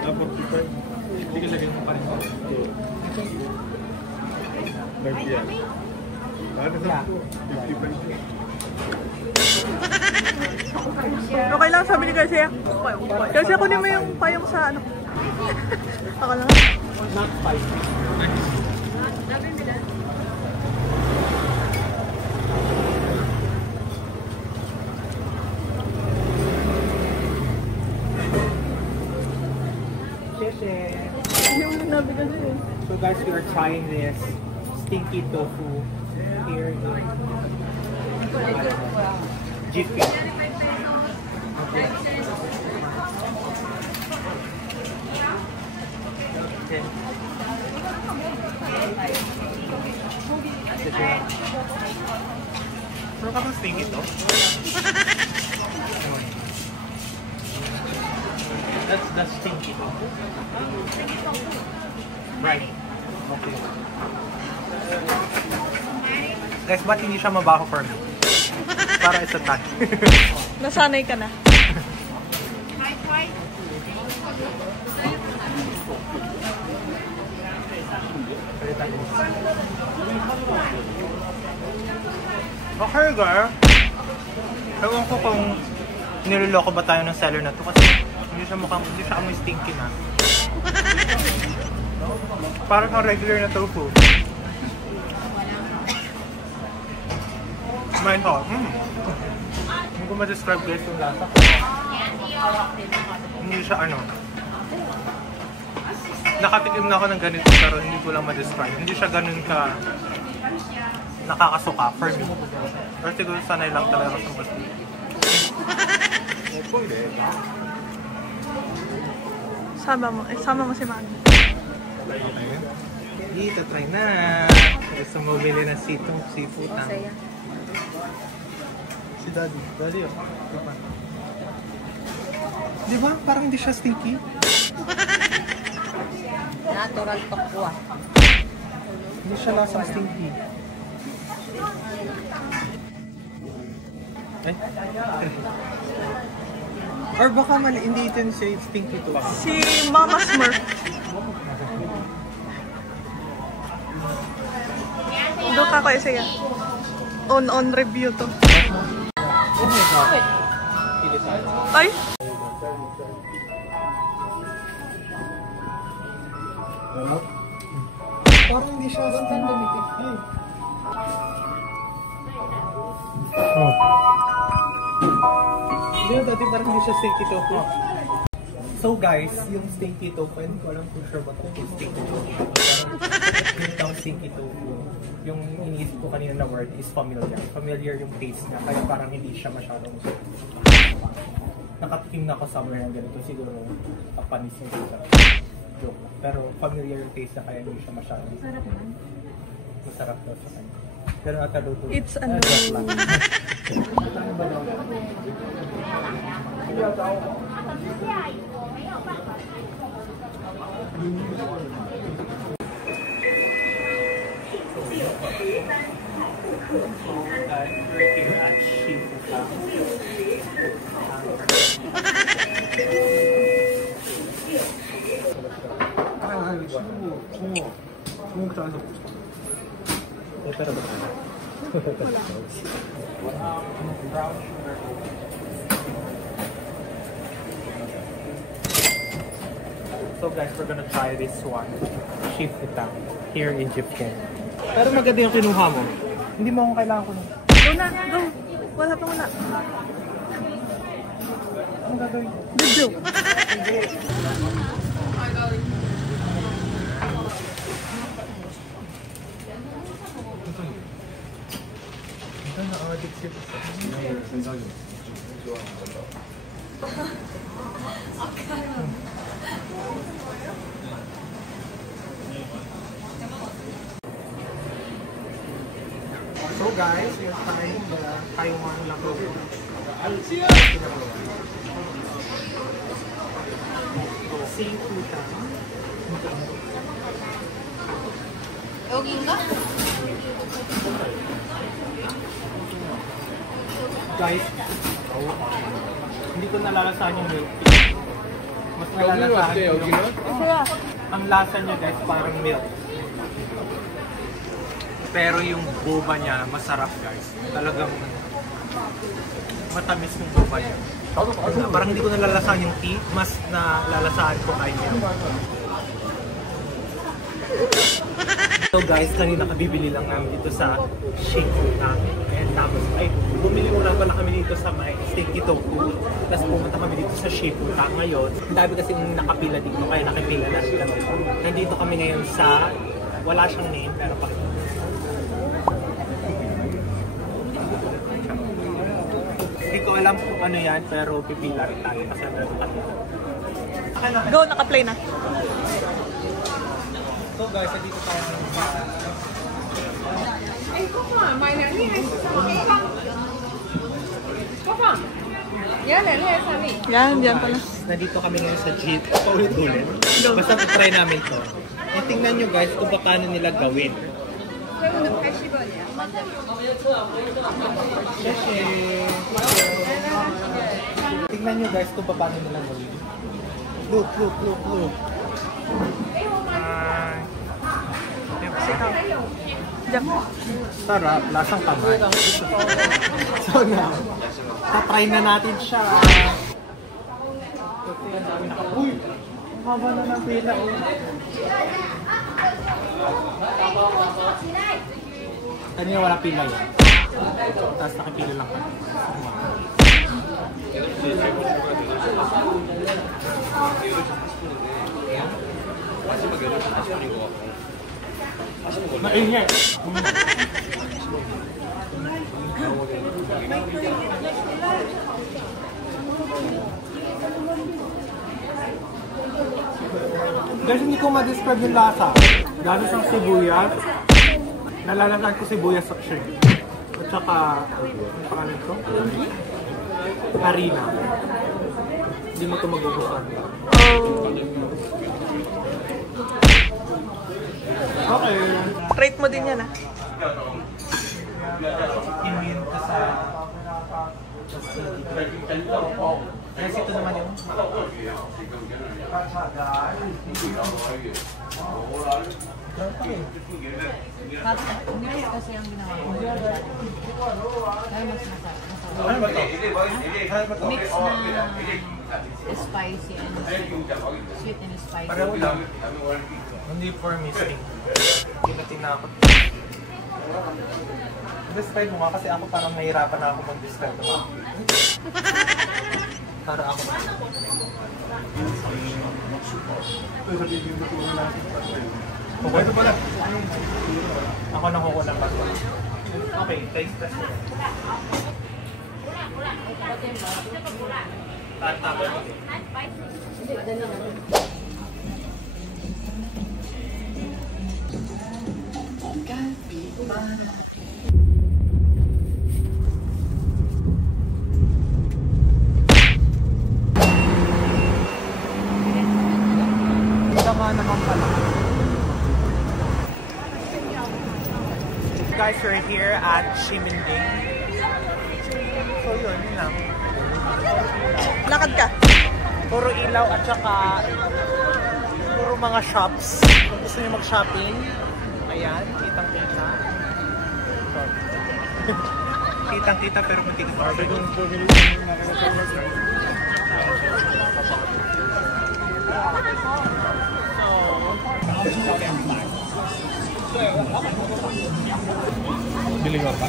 Dapat ito. Hindi ka lagyan mo pa rin. Nag-yan. Ano sa 55. Okay lang, sabi ni Garcia. Garcia, kunin mo yung payong sa ano. Ako lang. Not spicy. So guys, we are trying this stinky tofu here in Jiffy. Pero kapag stinky to. That's the stinky tofu. Right. Okay. Guys, ba't hindi siya mabaho for me? Para isa touch. Nasanay ka na. Okay, girl. Ewan ko kung niloloko ba tayo ng seller na to kasi hindi siya amoy stinky na. Parang ang regular na tofu. Kumain ko. Hindi ko ma-describe guys yung lasa ko. Hindi siya ano. Nakatikim na ako ng ganito pero hindi ko lang ma-describe. Hindi siya ganun ka nakakasuka for me. Pero siguro sanay lang talaga ako sa mas. Sama mo si Mami. Dito, try na. Gusto mo bili ng seafood. Si Daddy. Daddy, oh. Di ba? Parang hindi siya stinky. Natural tokwa. Hindi siya lasang stinky. Ay? Or baka mali, hindi ito siya stinky to. Si Mama Smurf. Doon ka kayo siya. On review to. Oh my God. Ay! Parang hindi siya stinky. Oh. Hindi na dati parang hindi siya stinky tofu. So guys, yung stinky tofu, hindi ko alam kung sure ba ito yung stinky tofu. Yung stinky tofu, yung iniisip ko kanina na word is familiar. Familiar yung taste niya, kaya parang hindi siya masyadong nakatikim na ako somewhere ng ganito, siguro kapanis yung taste. Joke lang. Pero familiar yung taste niya, kaya hindi siya masyadong masarap daw sa kanya. Pero ataluto. It's ano. We're here at Shifuta. So guys, we're gonna try this one, Shifuta, here in Japan. Pero maganda yung kinuha mo. Hindi mo akong kailangan ko na. Go na, go. Wala pa muna. Ano gagawin ko? Video. Ito na-audit siya. So guys, we're trying the Taiwan Lago. Seafood. 여기인가? Guys, hindi ko nalalasahan yung milk tea. Mas nalalasahan ko yung... Ang lasa niya guys, parang milk. Pero yung boba niya, masarap guys. Talagang matamis yung boba niya. Parang hindi ko nalalasahan yung tea, mas nalalasahan ko ay milk. So guys, kanina kabibili lang namin dito sa Shifuta. And tapos, bumili muna pala kami dito sa may stinky tofu. Tapos pumunta kami dito sa Shifuta ngayon. Ang dami kasi nakapila dito, kaya nakipila na rin kami. Nandito kami ngayon sa, wala siyang name, pero hindi ko alam kung ano yan, pero pipila rin tayo kasi nakapila. Go, naka-play na. So guys, dito tayo sa... Yan, yan pala. Nandito kami ngayon sa jeep. Paulit-ulit. Basta try namin to. E tingnan nyo guys kung paano nila gawin. Tingnan nyo guys kung paano nila gawin. Look. Sarap, lasang kamay. So na, tatry na natin siya. Uy, ang haba na ng pila. Kanina wala pila yan. Tapos nakipila lang. Maingat. Guys, hindi ko ma-describe yung lasa. Galing siyang sibuyas. Nalalasan ko sibuyas sa shrimp. At saka, ang pangalan ko? Harina. Hindi mo ito magugustuhan. Okay. Rate mo din yan ah. Immune ka sa... Guys, ito naman yung... Kasi ang ginawa ko. Kaya mas masarap. Ano ba ito? Mix na spicy and sweet and spicy. Pareho lang. Hindi for misting. Tinatinakot. Describe mo nga kasi ako parang nahihirapan na ako mag-describe naman. Para ako. Okay, ito pala. Ako nakukulang pa. Okay, taste test. Tama mo. Tama naman pala. Guys, we're here at Ximending. So yun lang. Lakad ka. Puro ilaw at saka puro mga shops. Kung gusto niyo mag-shopping, ayan, kitang-kita. Kitang-kita pero munti ka pa. Bili ko pa.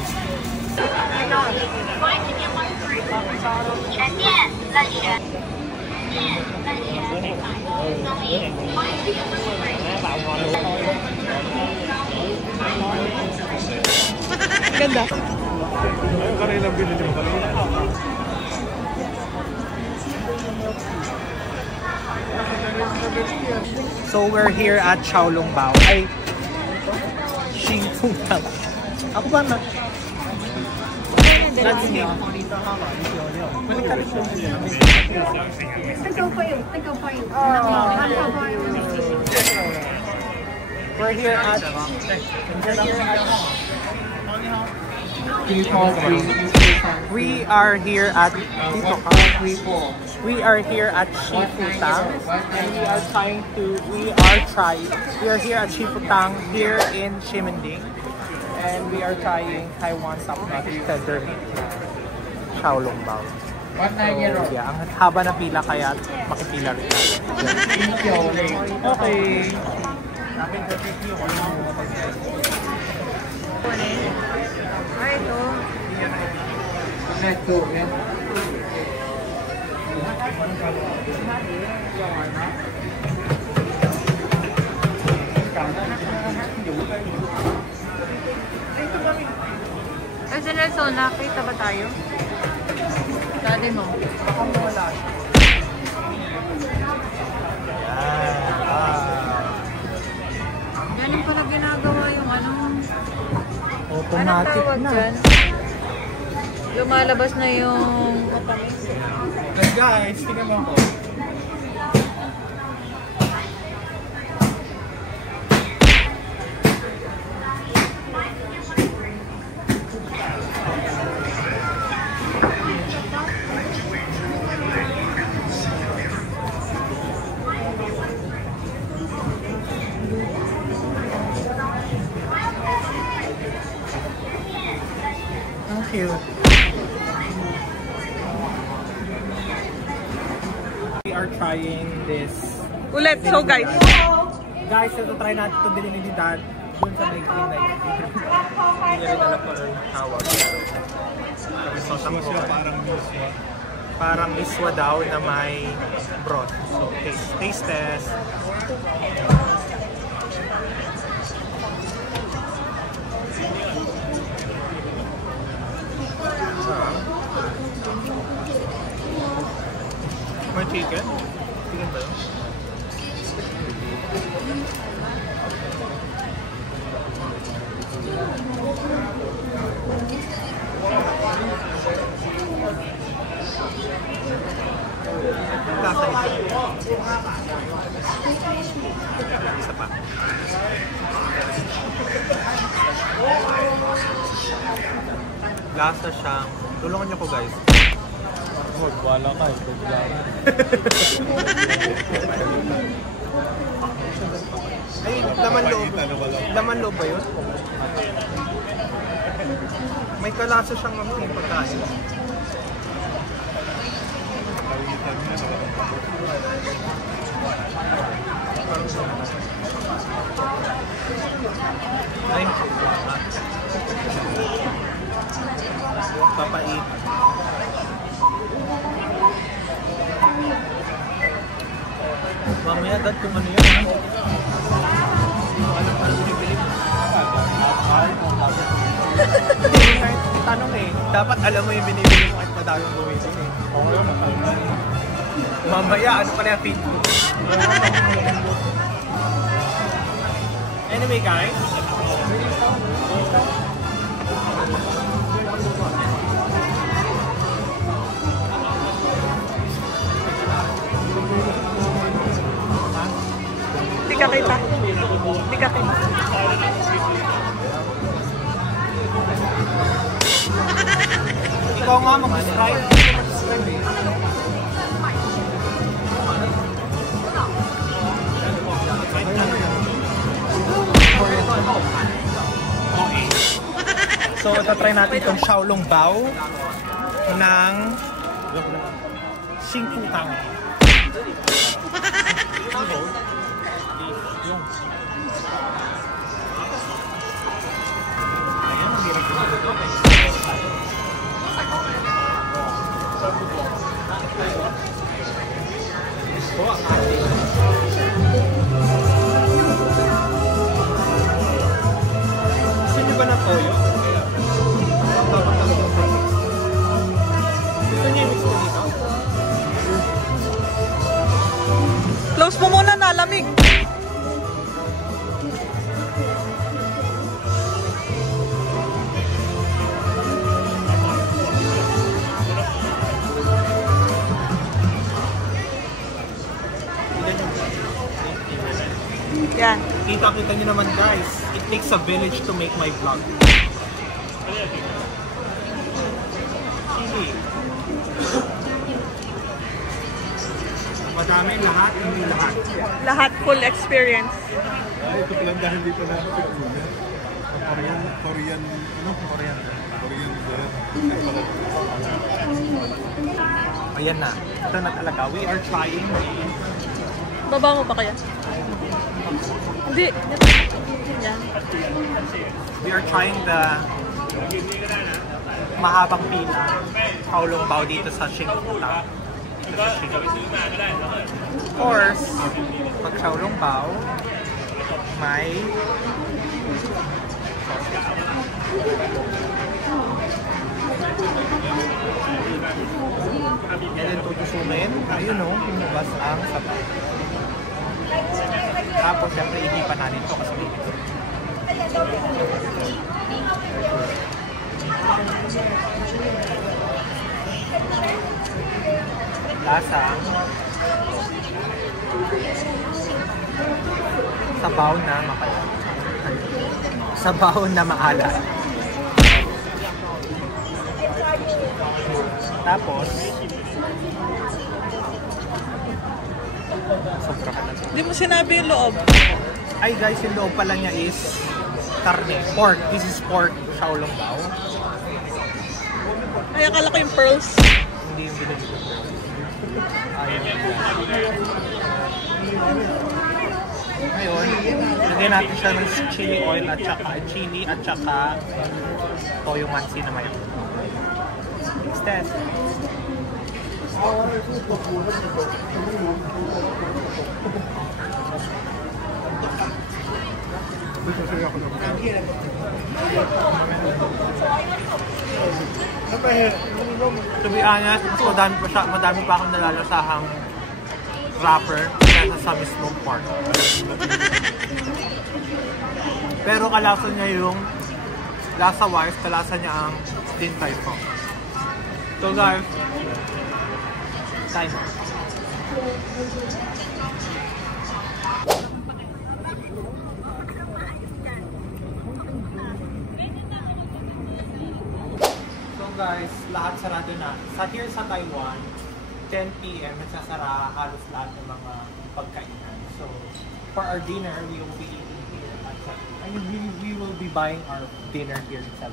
全店冷选，店冷选，送一Ganda. Kanilang binili mo kanina. So we're here at Xiaolongbao. Ay, Xingfutang. Ako ba na? That's me. We're here at... We are here at Xifutang, and we are here at Xifutang here in Ximending, and we are trying Taiwan top-notch feather meat Xiaolongbao. So, yeah, ang haba ng pila kaya makipila rin tayo. Okay. Kasi Nelson, nakita ba tayo? Dati mo. Ganun pala ginagawa yung ano. Automatic Anong tawag na. dyan? Lumalabas na yung Guys, tingnan mo ako. Cute. We are trying this. Ulit, so guys. Guys, ito try natin ito binili ni Dad dun sa may green na yun. Hindi rin alam ko yung tawag. Parang miswa daw na may broth. So, taste test. May chicken? Chicken ba yun? Lasa nito. Isa pa. Lasa siyang... Tulungan niyo ko guys. Wala ka, ito lang. Ay, laman loob. Laman loob ba yun? May kalasa siyang pagkain. Ay, papait. Mamaya dad kung ano yun, ha? Alam pa binibili mo. Hindi mo kahit tanong eh. Dapat alam mo yung binibili mo kahit madaming bumili eh. Mamaya, ano pala yung feed mo? Anyway guys, Di ka kita. Di ka kita. ikaw nga mag-strive. So, tatry natin itong Xiaolong Bao ng Xingfutang. Ayan, ang hirap naman ito. Gusto niyo ba na toyo? Gusto niyo i-mix mo dito? Close mo muna na, lamig. Yan. Kita-kita nyo naman guys, it takes a village to make my vlog. Sige. Madami lahat, hindi lahat. Lahat full experience. Ay, ito pala dahil dito na ako pagkuna. Korean Ayan na. Ito na talaga. We are trying. Baba mo pa kaya? Hindi. Yan. We are trying the mahabang pila Xiaolong Bao dito sa Xingfutang. Of course, pag Xiaolong Bao, may and then tutusumin, ayun o, lumabas ang sabaw. Tapos, siyempre, ihipan natin ito kasi lasang sabaw na mapait. Sabaw na maalat. Tapos, sobra ka na. Hindi mo sinabi yung loob. Ay guys, yung loob pala niya is karne, pork. This is pork xiaolongbao. Ay, akala ko yung pearls. Hindi yung binili ko. Ayun. Ngayon, lagyan natin siya ng chili oil at saka toyo mansi na mayo. Mix test. To be honest, mas madami pa akong nalalasahang wrapper kaysa sa mismong pork. Pero kalasa niya yung lasa-wise, kalasa niya ang Din Tai Fung. So guys, time. Guys, lahat sarado na. Here sa Taiwan, 10 PM nagsasara halos lahat ng mga pagkainan. So, for our dinner, we will be eating here at 7. We will be buying our dinner here at 7.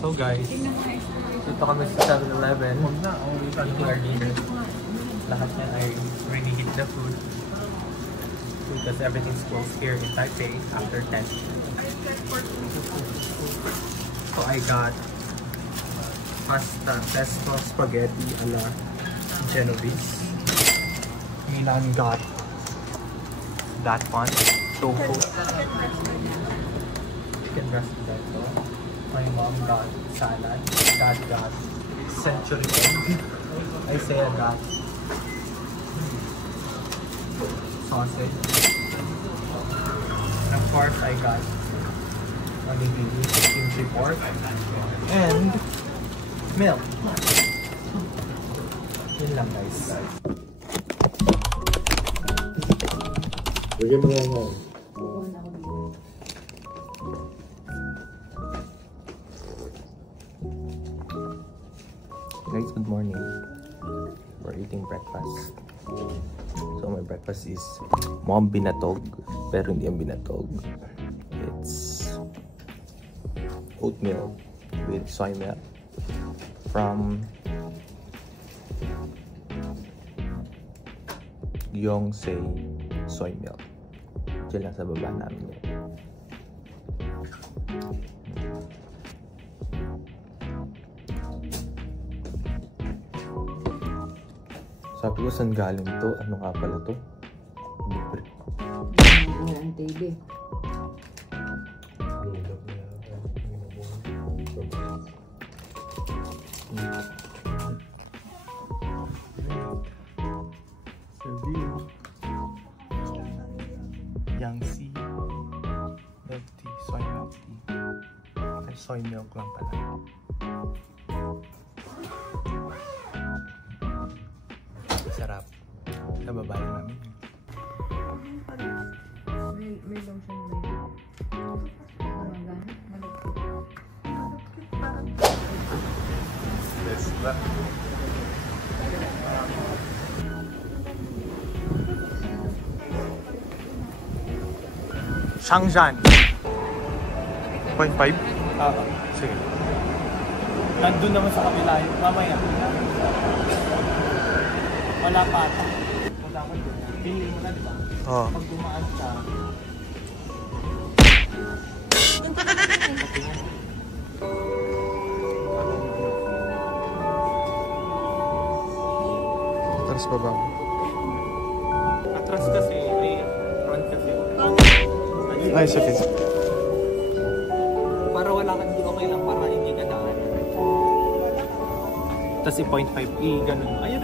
So guys, dito kami sa 7-Eleven. Eating our dinner. Lahat na ay really hit the food. Because everything's closed here in Taipei after 10. So I got pasta, pesto, spaghetti a la Genovese. Milan got that one, tofu. Chicken breast potato. My mom got salad. Dad got century egg. Isaiah got sausage. And of course, I got onigiri, kimchi pork, and milk. Yun lang guys. Guys, good morning. We're eating breakfast. So my breakfast is mom binatog, pero hindi ang binatog. It's oatmeal with soy milk from Yongse soy milk. Diyan lang sa baba namin yun. Sabi ko, saan galing to? Ano nga pala to? Libre. Ang TV. Yangtze milk tea, soy milk tea. Ay, soy milk lang pala. Sarap. Sa baba lang namin. May lotion ba yun? Changshan 0.5? Oo. Sige. Nandun naman sa kabila yun. Mamaya. Wala pa ata. Wala ko yun. Pili mo na, di ba? Oo. Pag dumaan siya. Atras pa ba? Atras kasi. Front kasi. Ay, sige. Para wala ka, hindi okay lang para hindi ka daan. Ito Tapos i-0.5, ganun. Ayun.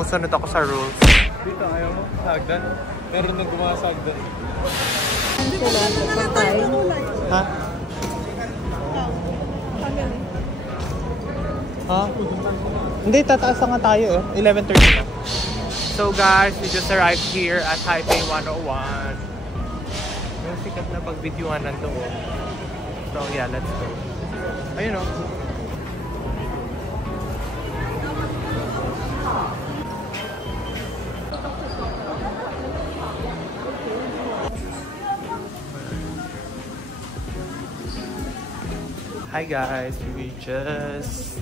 Sumusunod ako sa rules. Dito, ayaw mo? Sagdan? Meron nang gumawa sagdan. Ha? Ha? Hindi, tataas nga tayo. 11:30 na. So guys, we just arrived here at Taipei 101. Yung sikat na pag-videoan nandoon. So yeah, let's go. Ayun o. Hi guys, we just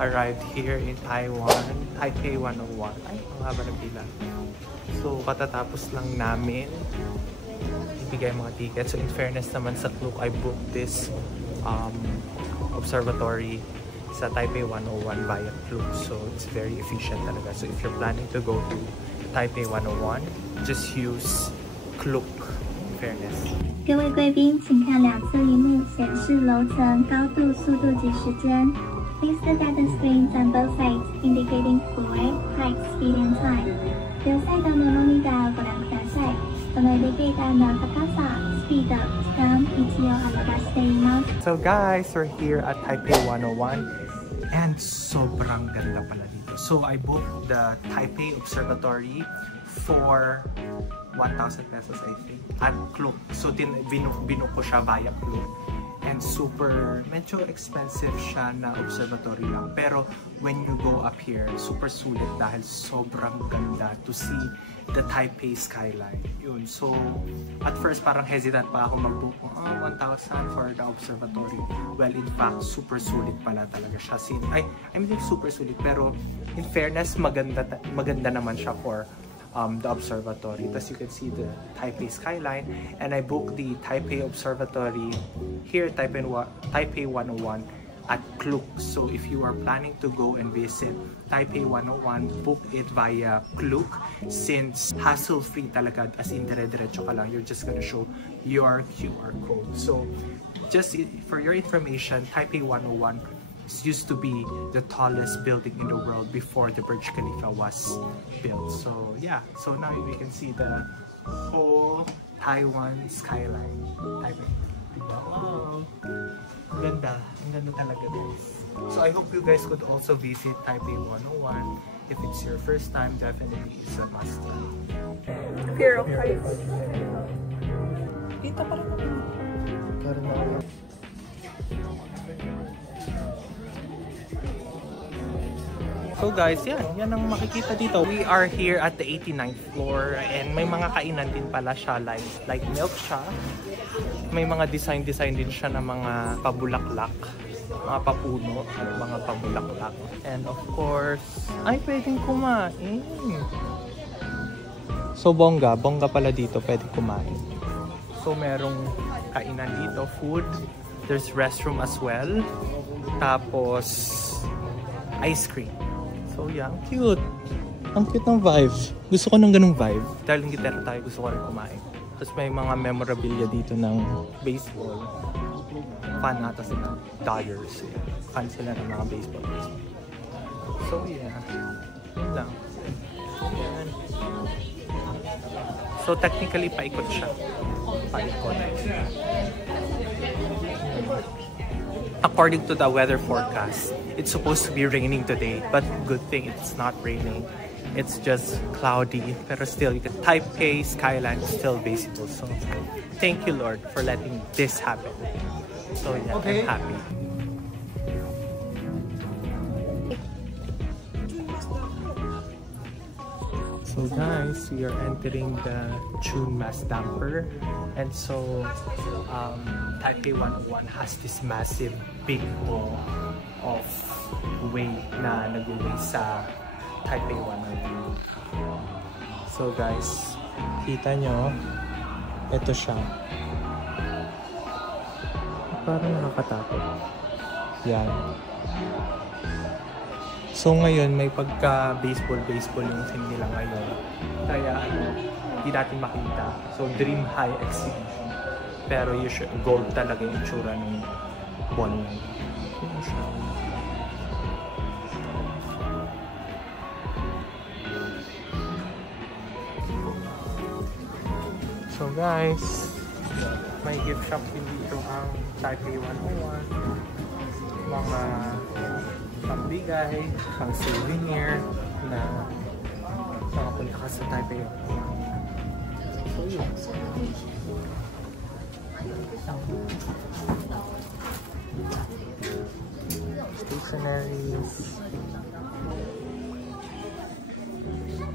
arrived here in Taiwan, Taipei 101. Ay, ang haba ng pila. So, katatapos lang namin ibigay mga tickets. So, in fairness naman sa Klook, I booked this observatory sa Taipei 101 via Klook. So, it's very efficient talaga. So, if you're planning to go to Taipei 101, just use Klook. Fairness. 各位贵宾，请看两侧荧幕显示楼层、高度、速度及时间。Please look at the screens on both sides, indicating floor, height, speed, and time. 両サイドのモニターをご覧ください。このエレベーターの高さ、スピード、時間、位置を表しています。So guys, we're here at Taipei 101 and sobrang ganda pala dito. So I booked the Taipei Observatory for 1,000 pesos I think at Klook. So binuk ko siya via Klook. And super, medyo expensive siya na observatory lang. Pero when you go up here, super sulit dahil sobrang ganda to see the Taipei skyline. Yun. So, at first parang hesitant pa ako mag-book. 1,000 for the observatory. Well, in fact, super sulit pala talaga siya. I mean, super sulit. Pero in fairness, maganda naman siya for the observatory. Thus you can see the Taipei skyline, and I booked the Taipei Observatory here, Taipei 101 at Klook. So if you are planning to go and visit Taipei 101, book it via Klook, since hassle-free talaga, as in dire-diretso ka lang, you're just gonna show your QR code. So just for your information, Taipei 101 used to be the tallest building in the world before the Burj Khalifa was built. So yeah, so now we can see the whole Taiwan skyline. Taipei. Wow! Ang ganda talaga guys. So I hope you guys could also visit Taipei 101. If it's your first time, definitely it's a must. Fear of heights. Kita pa rin naman. So guys, yan ang makikita dito. We are here at the 89th floor and may mga kainan din pala siya like milk siya. May mga design din siya ng mga pabulaklak, mga papuno at mga pabulaklak. And of course, ay pwedeng kumain. So bongga pala dito, pwedeng kumain. So merong kainan dito, food. There's restroom as well. Tapos ice cream. So yeah, ang cute. Ang cute ng vibe. Gusto ko ng ganung vibe. Dahil ng gitara tayo, gusto ko rin kumain. Tapos may mga memorabilia dito ng baseball. Fan ata sila. Dodgers. Fan sila ng mga baseball. So yeah. Yun lang. Yan. So technically, paikot siya. Paikot. According to the weather forecast, it's supposed to be raining today, but good thing it's not raining. It's just cloudy, pero still, the Taipei skyline is still visible. So, thank you, Lord, for letting this happen. So, yeah, okay. I'm happy. So guys, we are entering the Chun Mass Damper, and so Taipei 101 has this massive big ball of whey na nag-way sa Taipei 101. So guys, kita nyo, ito siya. Parang nakakatakot. Yan. So ngayon, may pagka-baseball yung thing nila ngayon. Kaya, hindi natin makita. So, Dream High Exhibition. Pero usually, gold talaga yung itsura ng ball na yun. Yun siya. So guys, may gift shop din dito ang Taipei 101. Mga pambigay, pang souvenir na makapunta ka sa Taipei 101. So yun. Stationaries.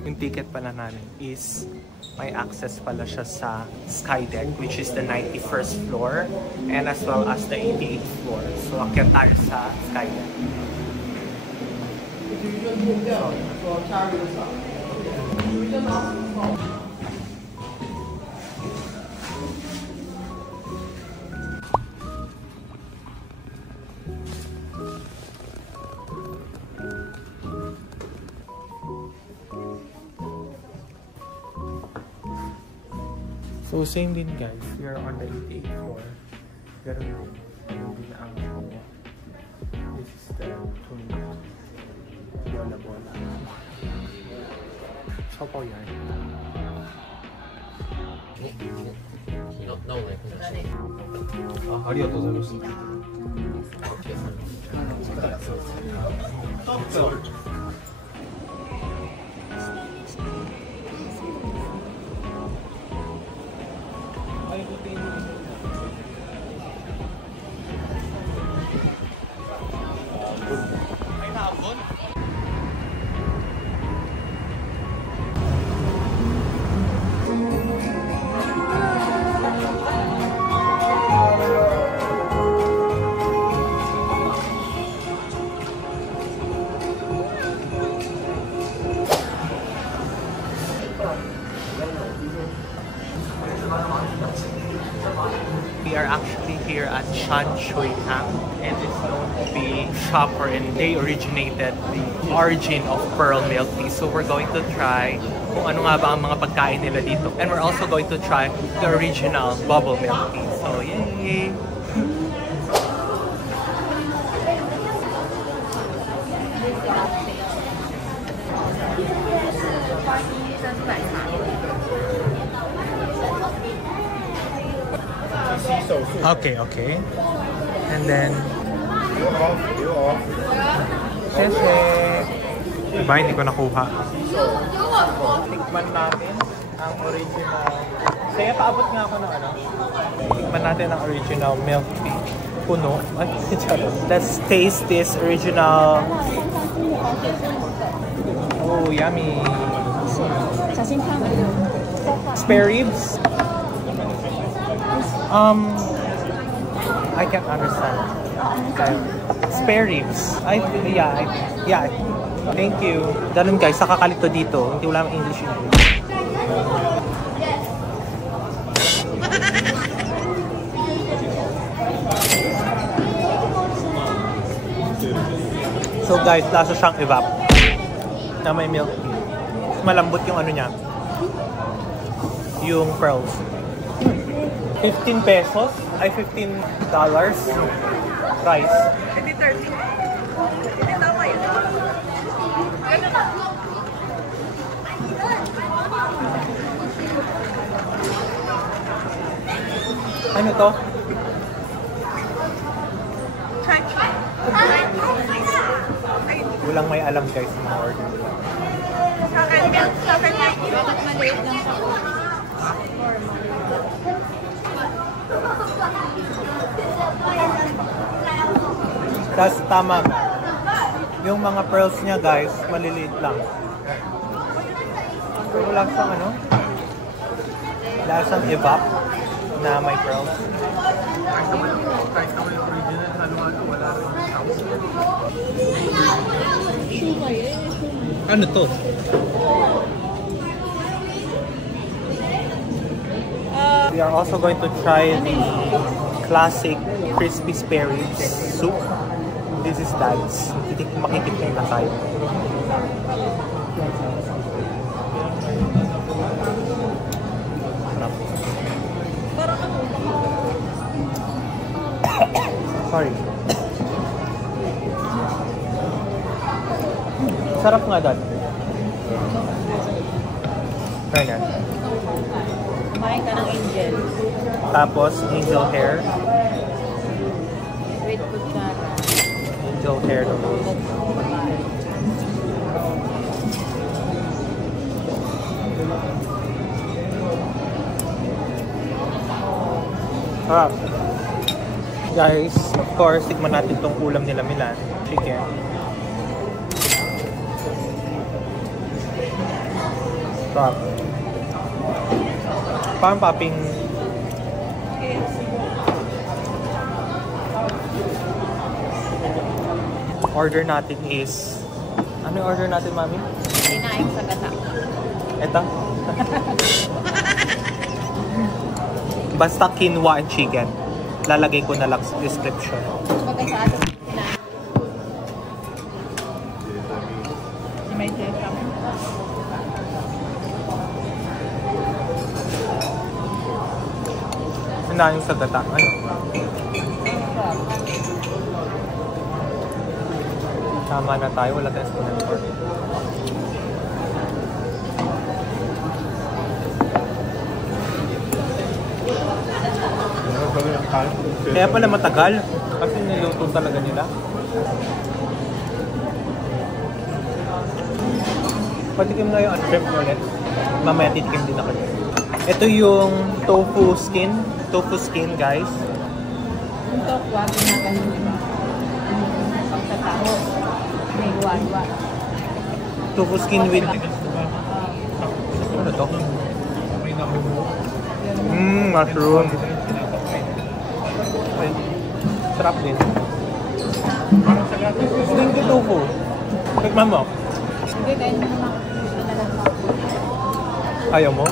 Yung ticket pala namin is may access pala siya sa Skydeck, which is the 91st floor, and as well as the 88th floor. So akyat tayo sa Skydeck. So same din guys, we are on the 88th floor. Ganun din ang this is the bola. So po yan. We are actually here at Shan Shui Tang, and it's known to be shop wherein they originated the origin of pearl milk tea. So we're going to try kung ano nga ba ang mga pagkain nila dito. And we're also going to try the original bubble milk tea. So yay! Okay. And then Sese. Diba, hindi ko nakuha. Tikman natin ang original. Kaya paabot nga ako ng ano. Tikman natin ang original milk tea. Puno. Let's taste this original. Oh, yummy. Spare ribs. I can't understand. Spare ribs. Yeah. Thank you. Ganun guys, sa kakalito dito. Hindi wala ng English yun. So guys, lasa siyang evap na may milk tea. Malambot yung ano niya. Yung pearls. 15 pesos? Ay, $15 price. Hindi 30. Hindi tama yun. Ganun na. Ano to? Walang may alam guys sa mga order. Sa akin, bakit maliit lang sa Tapos tama. Yung mga pearls niya guys, maliliit lang. Pero lasang ano? Lasang evap na may pearls. Kahit naman yung original halo-halo, wala rin yung sauce. Ano to? We are also going to try the classic crispy spare ribs soup. This is Dad's. Makikipin na tayo. Sorry. Sarap nga, Dad. Try nga. Kumain ka ng angel. Tapos, angel hair. With kutsara. Angel hair noodles. Sarap. Guys, of course, tikman natin tong ulam nila Milan. Chicken. Sarap. Parang popping. Order natin is... Ano yung order natin, Mami? Kinain sa gata. Ito? Basta quinoa and chicken. Lalagay ko na lang sa description. Bagay sa atin. May sesam. Sinayin sa gata. Ano? Tama na tayo. Wala tayong spoon and fork. Kaya pala matagal. Kasi niluto talaga nila. Patikim na yung shrimp ulit. Mamaya titikim din ako. Ito yung tofu skin. Tofu skin, guys. Yung tokwa, ginagahin nila. Pagkatao. May luwa-luwa. Tofu skin with... Ano to? Mushroom. Sarap din. Skin to tofu. Tikman mo. Hindi, kain mo naman. Ayaw mo?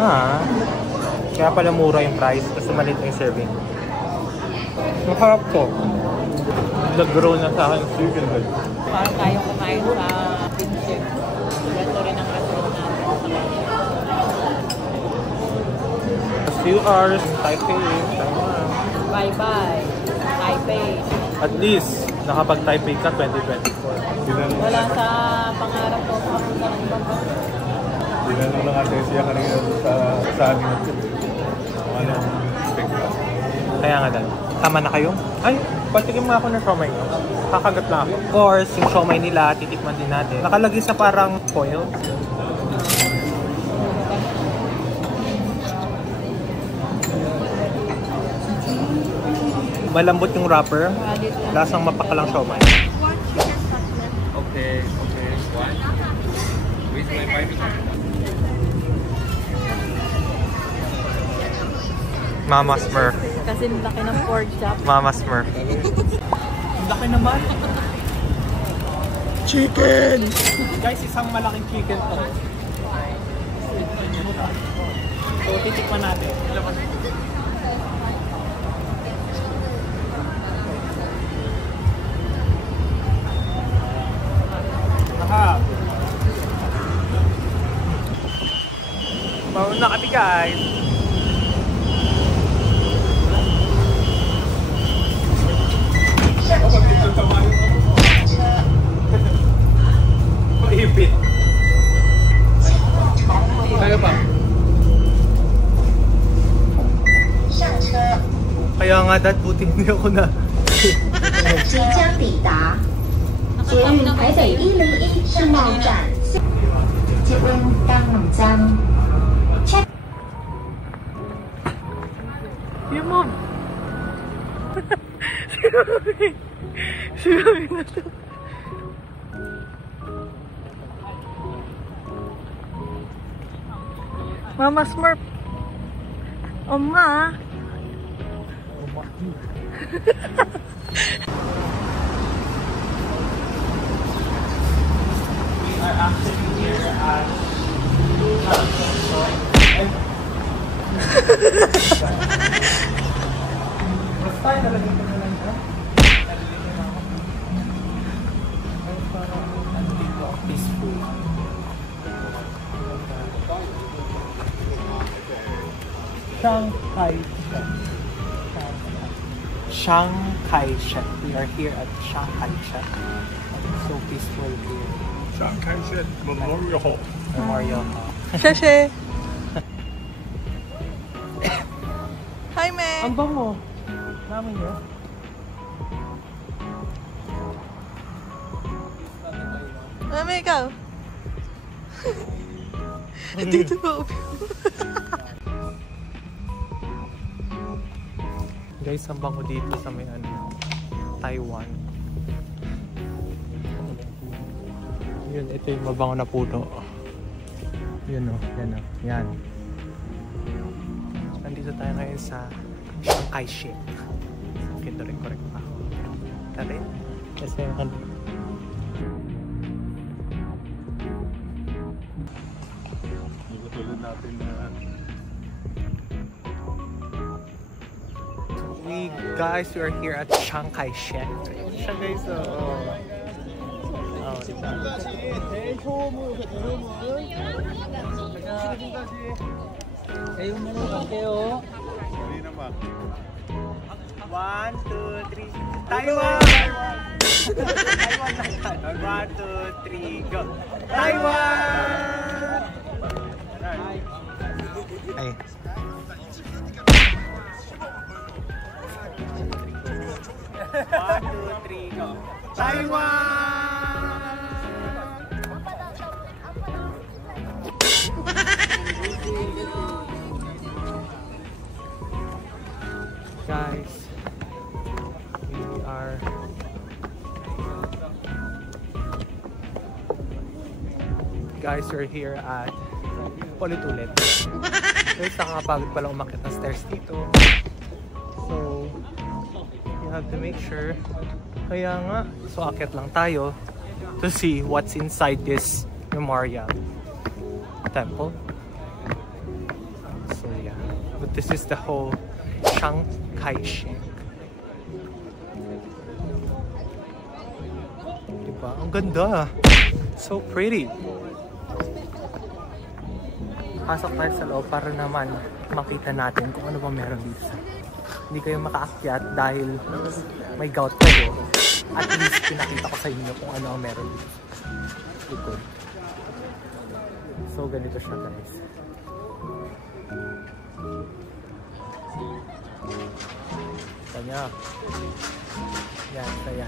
Ah. Kaya pala mura yung price kasi maliit yung serving. Masarap to. Nag-grow na sa akin yung chicken bed. Parang tayo kumain sa pinchip. Ganito rin ang restaurant natin. A few hours, Taipei. Bye-bye. Taipei. At least, nakapag-Taipei ka 2024. Wala sa pangarap ko makapunta ng ibang bansa. Dinanong lang natin siya kanina sa amin. Ano, Kaya nga dahil. Tama na kayo? Ay, patikim nga ako ng siomay nyo. Kakagat lang ako. Of course, yung siomay nila, titikman din natin. Nakalagay sa parang foil. Malambot yung wrapper. Lasang mapakalang siomay. Okay. One. With my baby. Mama Smurf. Kasi laki ng pork chop. Mama Smurf. Laki naman. Chicken! Guys, isang malaking chicken to. So, titikman natin. Aha! Mauna kami, guys. Maipit. Kaya pa. Kaya nga dad, buti hindi ako na. 即将抵达捷运台北101世贸站，捷运刚龙江。 Yung mom. Si Mami na to. Mama Smurf. Oma. We are actually here at basta nalagay ko na lang ito. Peaceful. Shanghai Shek. We are here at Shanghai Shek. It's so peaceful here. Shanghai Shek Memorial Hall. Memorial Hall. Sheshe. Hi, me. Ang bango. Namin niya. Mami, ikaw. Dito ba? Guys, ang bango dito sa may Taiwan. Yun, ito yung mabango na puno. Yun o, yan o, yan. Nandito tayo ngayon sa Shanghai Shek. Kita rin correct pa. Tari? Kasi ano. Tulad natin na Guys, we are here at Shanghai Shek. Siya guys, diba? hindi naman. 1, 2, 3, Taiwan! Taiwan lang yan. 1, 2, 3, go! Taiwan! Ay. 1, 2, 3, go! Taiwan! Guys, we're here at ulit-ulit. Guys, nakakapagod pala umakyat ng stairs dito. So, you have to make sure. Kaya nga, so akyat lang tayo to see what's inside this memorial temple. So yeah, but this is the whole Shanghai Shek. Diba? Ang ganda. So pretty. Pasok tayo sa loob para naman makita natin kung ano ba meron dito. Hindi kayo makaakyat dahil may gout kayo. At least pinakita ko sa inyo kung ano ang meron dito sa likod. So ganito siya guys. Kanya. Yan, kaya.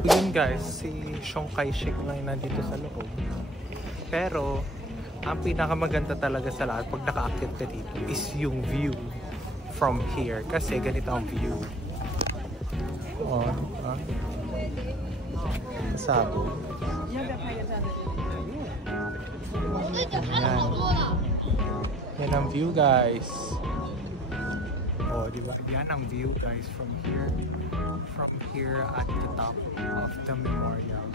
Yun guys, si Shanghai Shek lang nandito sa loob. Pero, ang pinakamaganda talaga sa lahat pag nakaakyat ka dito is yung view from here. Kasi ganito ang view. Oh, kasabo. Yan. Yan ang view guys. Oh, diba? Yan ang view guys from here. From here at the top of the memorial.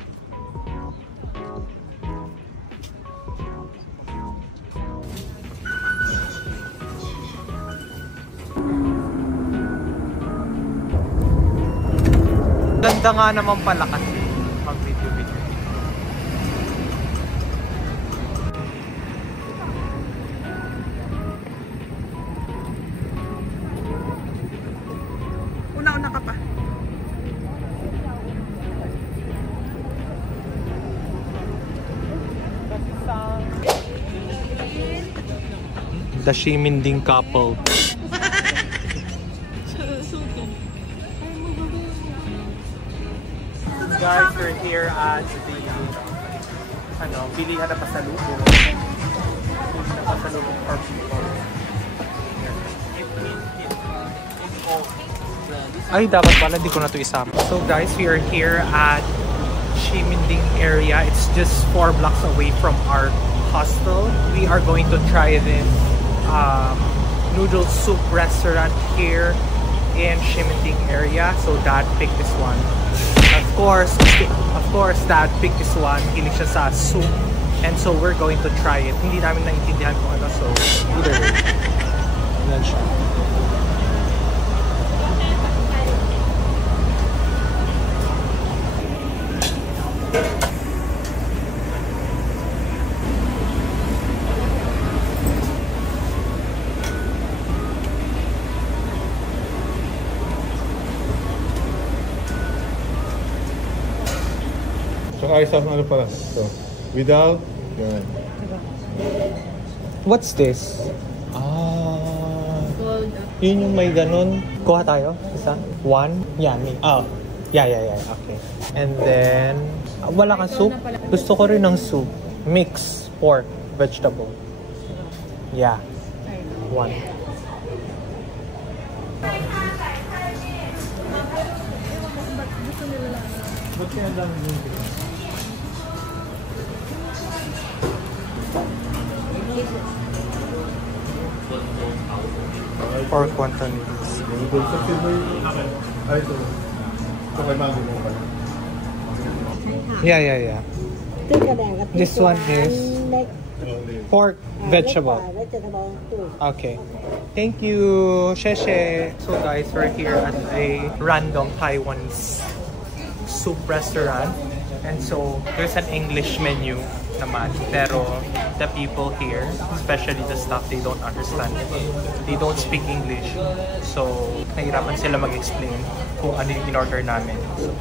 Ganda nga naman pala kasi mag-video-video. Una-una ka pa. The Shiminding couple. Guys, we're here at the bilihan na pasalubong. Bilihan na pasalubong for people. Ay, dapat pala hindi ko na ito isama. So guys, we are here at Ximending area. It's just 4 blocks away from our hostel. We are going to try this noodle soup restaurant here in Ximending area. So Dad picked this one. Of course, Dad picked this one. Hilig siya sa soup. And so we're going to try it. Hindi namin naintindihan kung ano. So either way. Yan siya. So ayos ang ano pala. So, without, yan. What's this? Yun yung may ganun. Kuha tayo? Isa? One? Yan. Oh. Yeah. Okay. And then, wala kang soup? Gusto ko rin ng soup. Mix pork, vegetable. Yeah. One. Ba't kaya dami yung pork wonton noodles. Yeah. This one is pork vegetable. Okay. Thank you, Sheshe. So guys, we're here at a random Taiwanese soup restaurant. And so, there's an English menu naman. Pero, the people here, especially the staff, they don't understand. They don't speak English. So, nahirapan sila mag-explain kung ano yung in-order namin. So,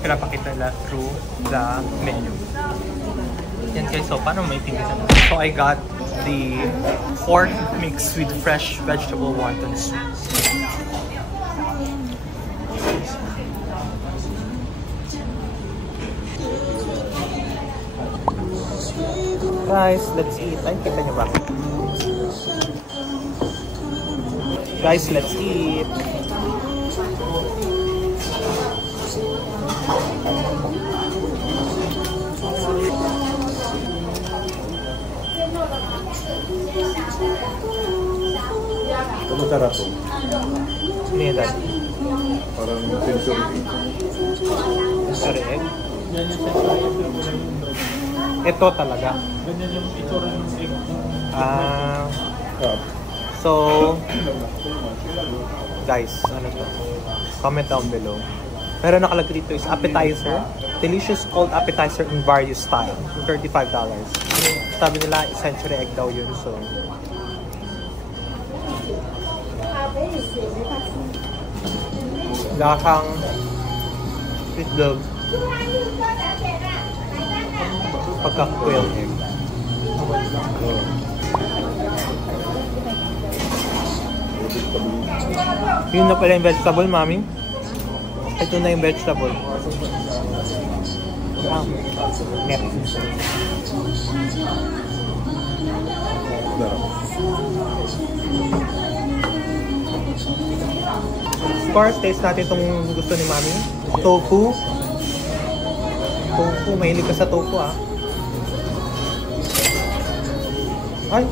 pinapakita nila through the menu. Yan guys, so paano maintindihan natin? So, I got the pork mixed with fresh vegetable wonton soup. Guys, let's eat. Ay, kita niyo ba? Guys, let's eat. Ano sarap po? Ano yan, Dad? Parang sensory. Sensory egg? Ito talaga. Ganyan yung itsura ng egg. So, guys, ano to? Comment down below. Pero nakalagay dito is appetizer. Delicious cold appetizer in various style. $35. Sabi nila, century egg daw yun. So, lakang itlog. Pagka-quail egg. Yun na pala yung vegetable, mami. Ito na yung vegetable. Net. Of course, taste natin itong gusto ni mami. Tofu. Tofu, mahilig ka sa tofu ah. Ay!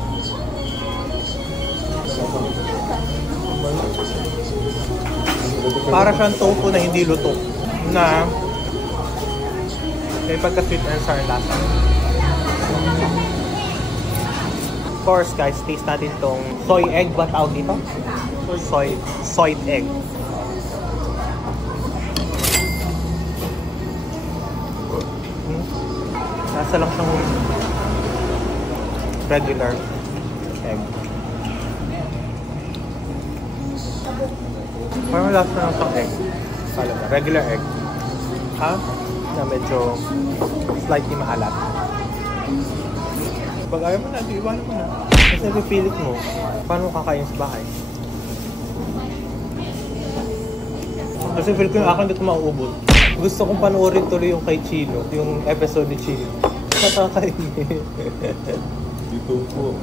Para siyang tofu na hindi luto. Na may pagka-sweet and sour lasa. Of course guys, taste natin itong soy egg. Ba tawag dito? Soy egg. Nasa lang siyang regular egg. Parang lasa lang siyang egg. Regular egg. Ha? Na medyo slightly maalat. Pag ayaw mo na, iwanan mo na. Kasi pipilit mo, paano kakain sa bahay? Kasi feel ko yung akin dito mauubod. Gusto kong panoorin tuloy yung kay Chino, yung episode ni Chino. Nakakainin. Dito po.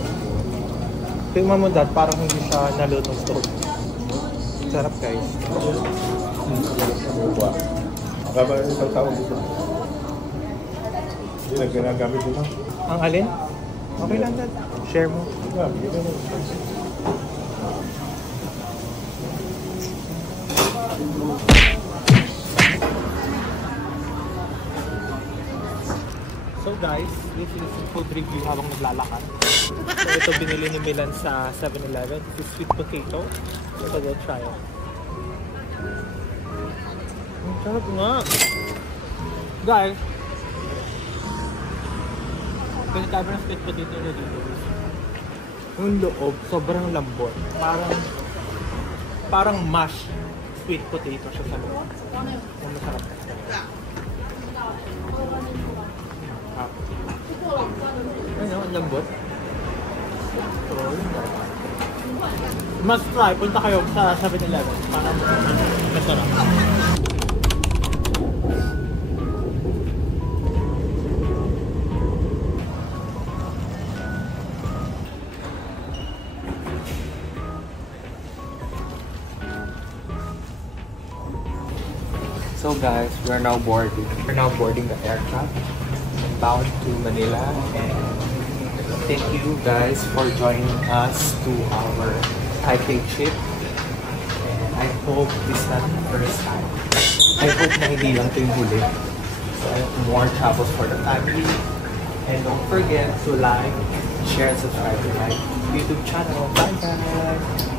Tingnan mo dad, parang hindi siya nalutong stove. Sarap guys. Kapag isang tawag dito. Hindi na ginagamit ito. Ang alin? Okay lang, Dad. Share mo. So guys, this is a food review habang naglalakad. So ito binili ni Milan sa 7-Eleven. This is sweet potato. So we'll try it. Ang sarap nga! Guys, kung tayo ng sweet potato na dito, yung loob, sobrang lambot. Parang mashed sweet potato siya sa loob. Ang masarap kasi. Ano, ang lambot. So, must try. Punta kayo sa 7-Eleven. Parang masarap. So guys, we're now boarding. We're now boarding the aircraft bound to Manila, and thank you guys for joining us to our Taipei trip. And I hope this is not the first time. I hope na hindi lang ito yung huli. So I have more travels for the family. And don't forget to like, share, and subscribe to my YouTube channel. Bye guys!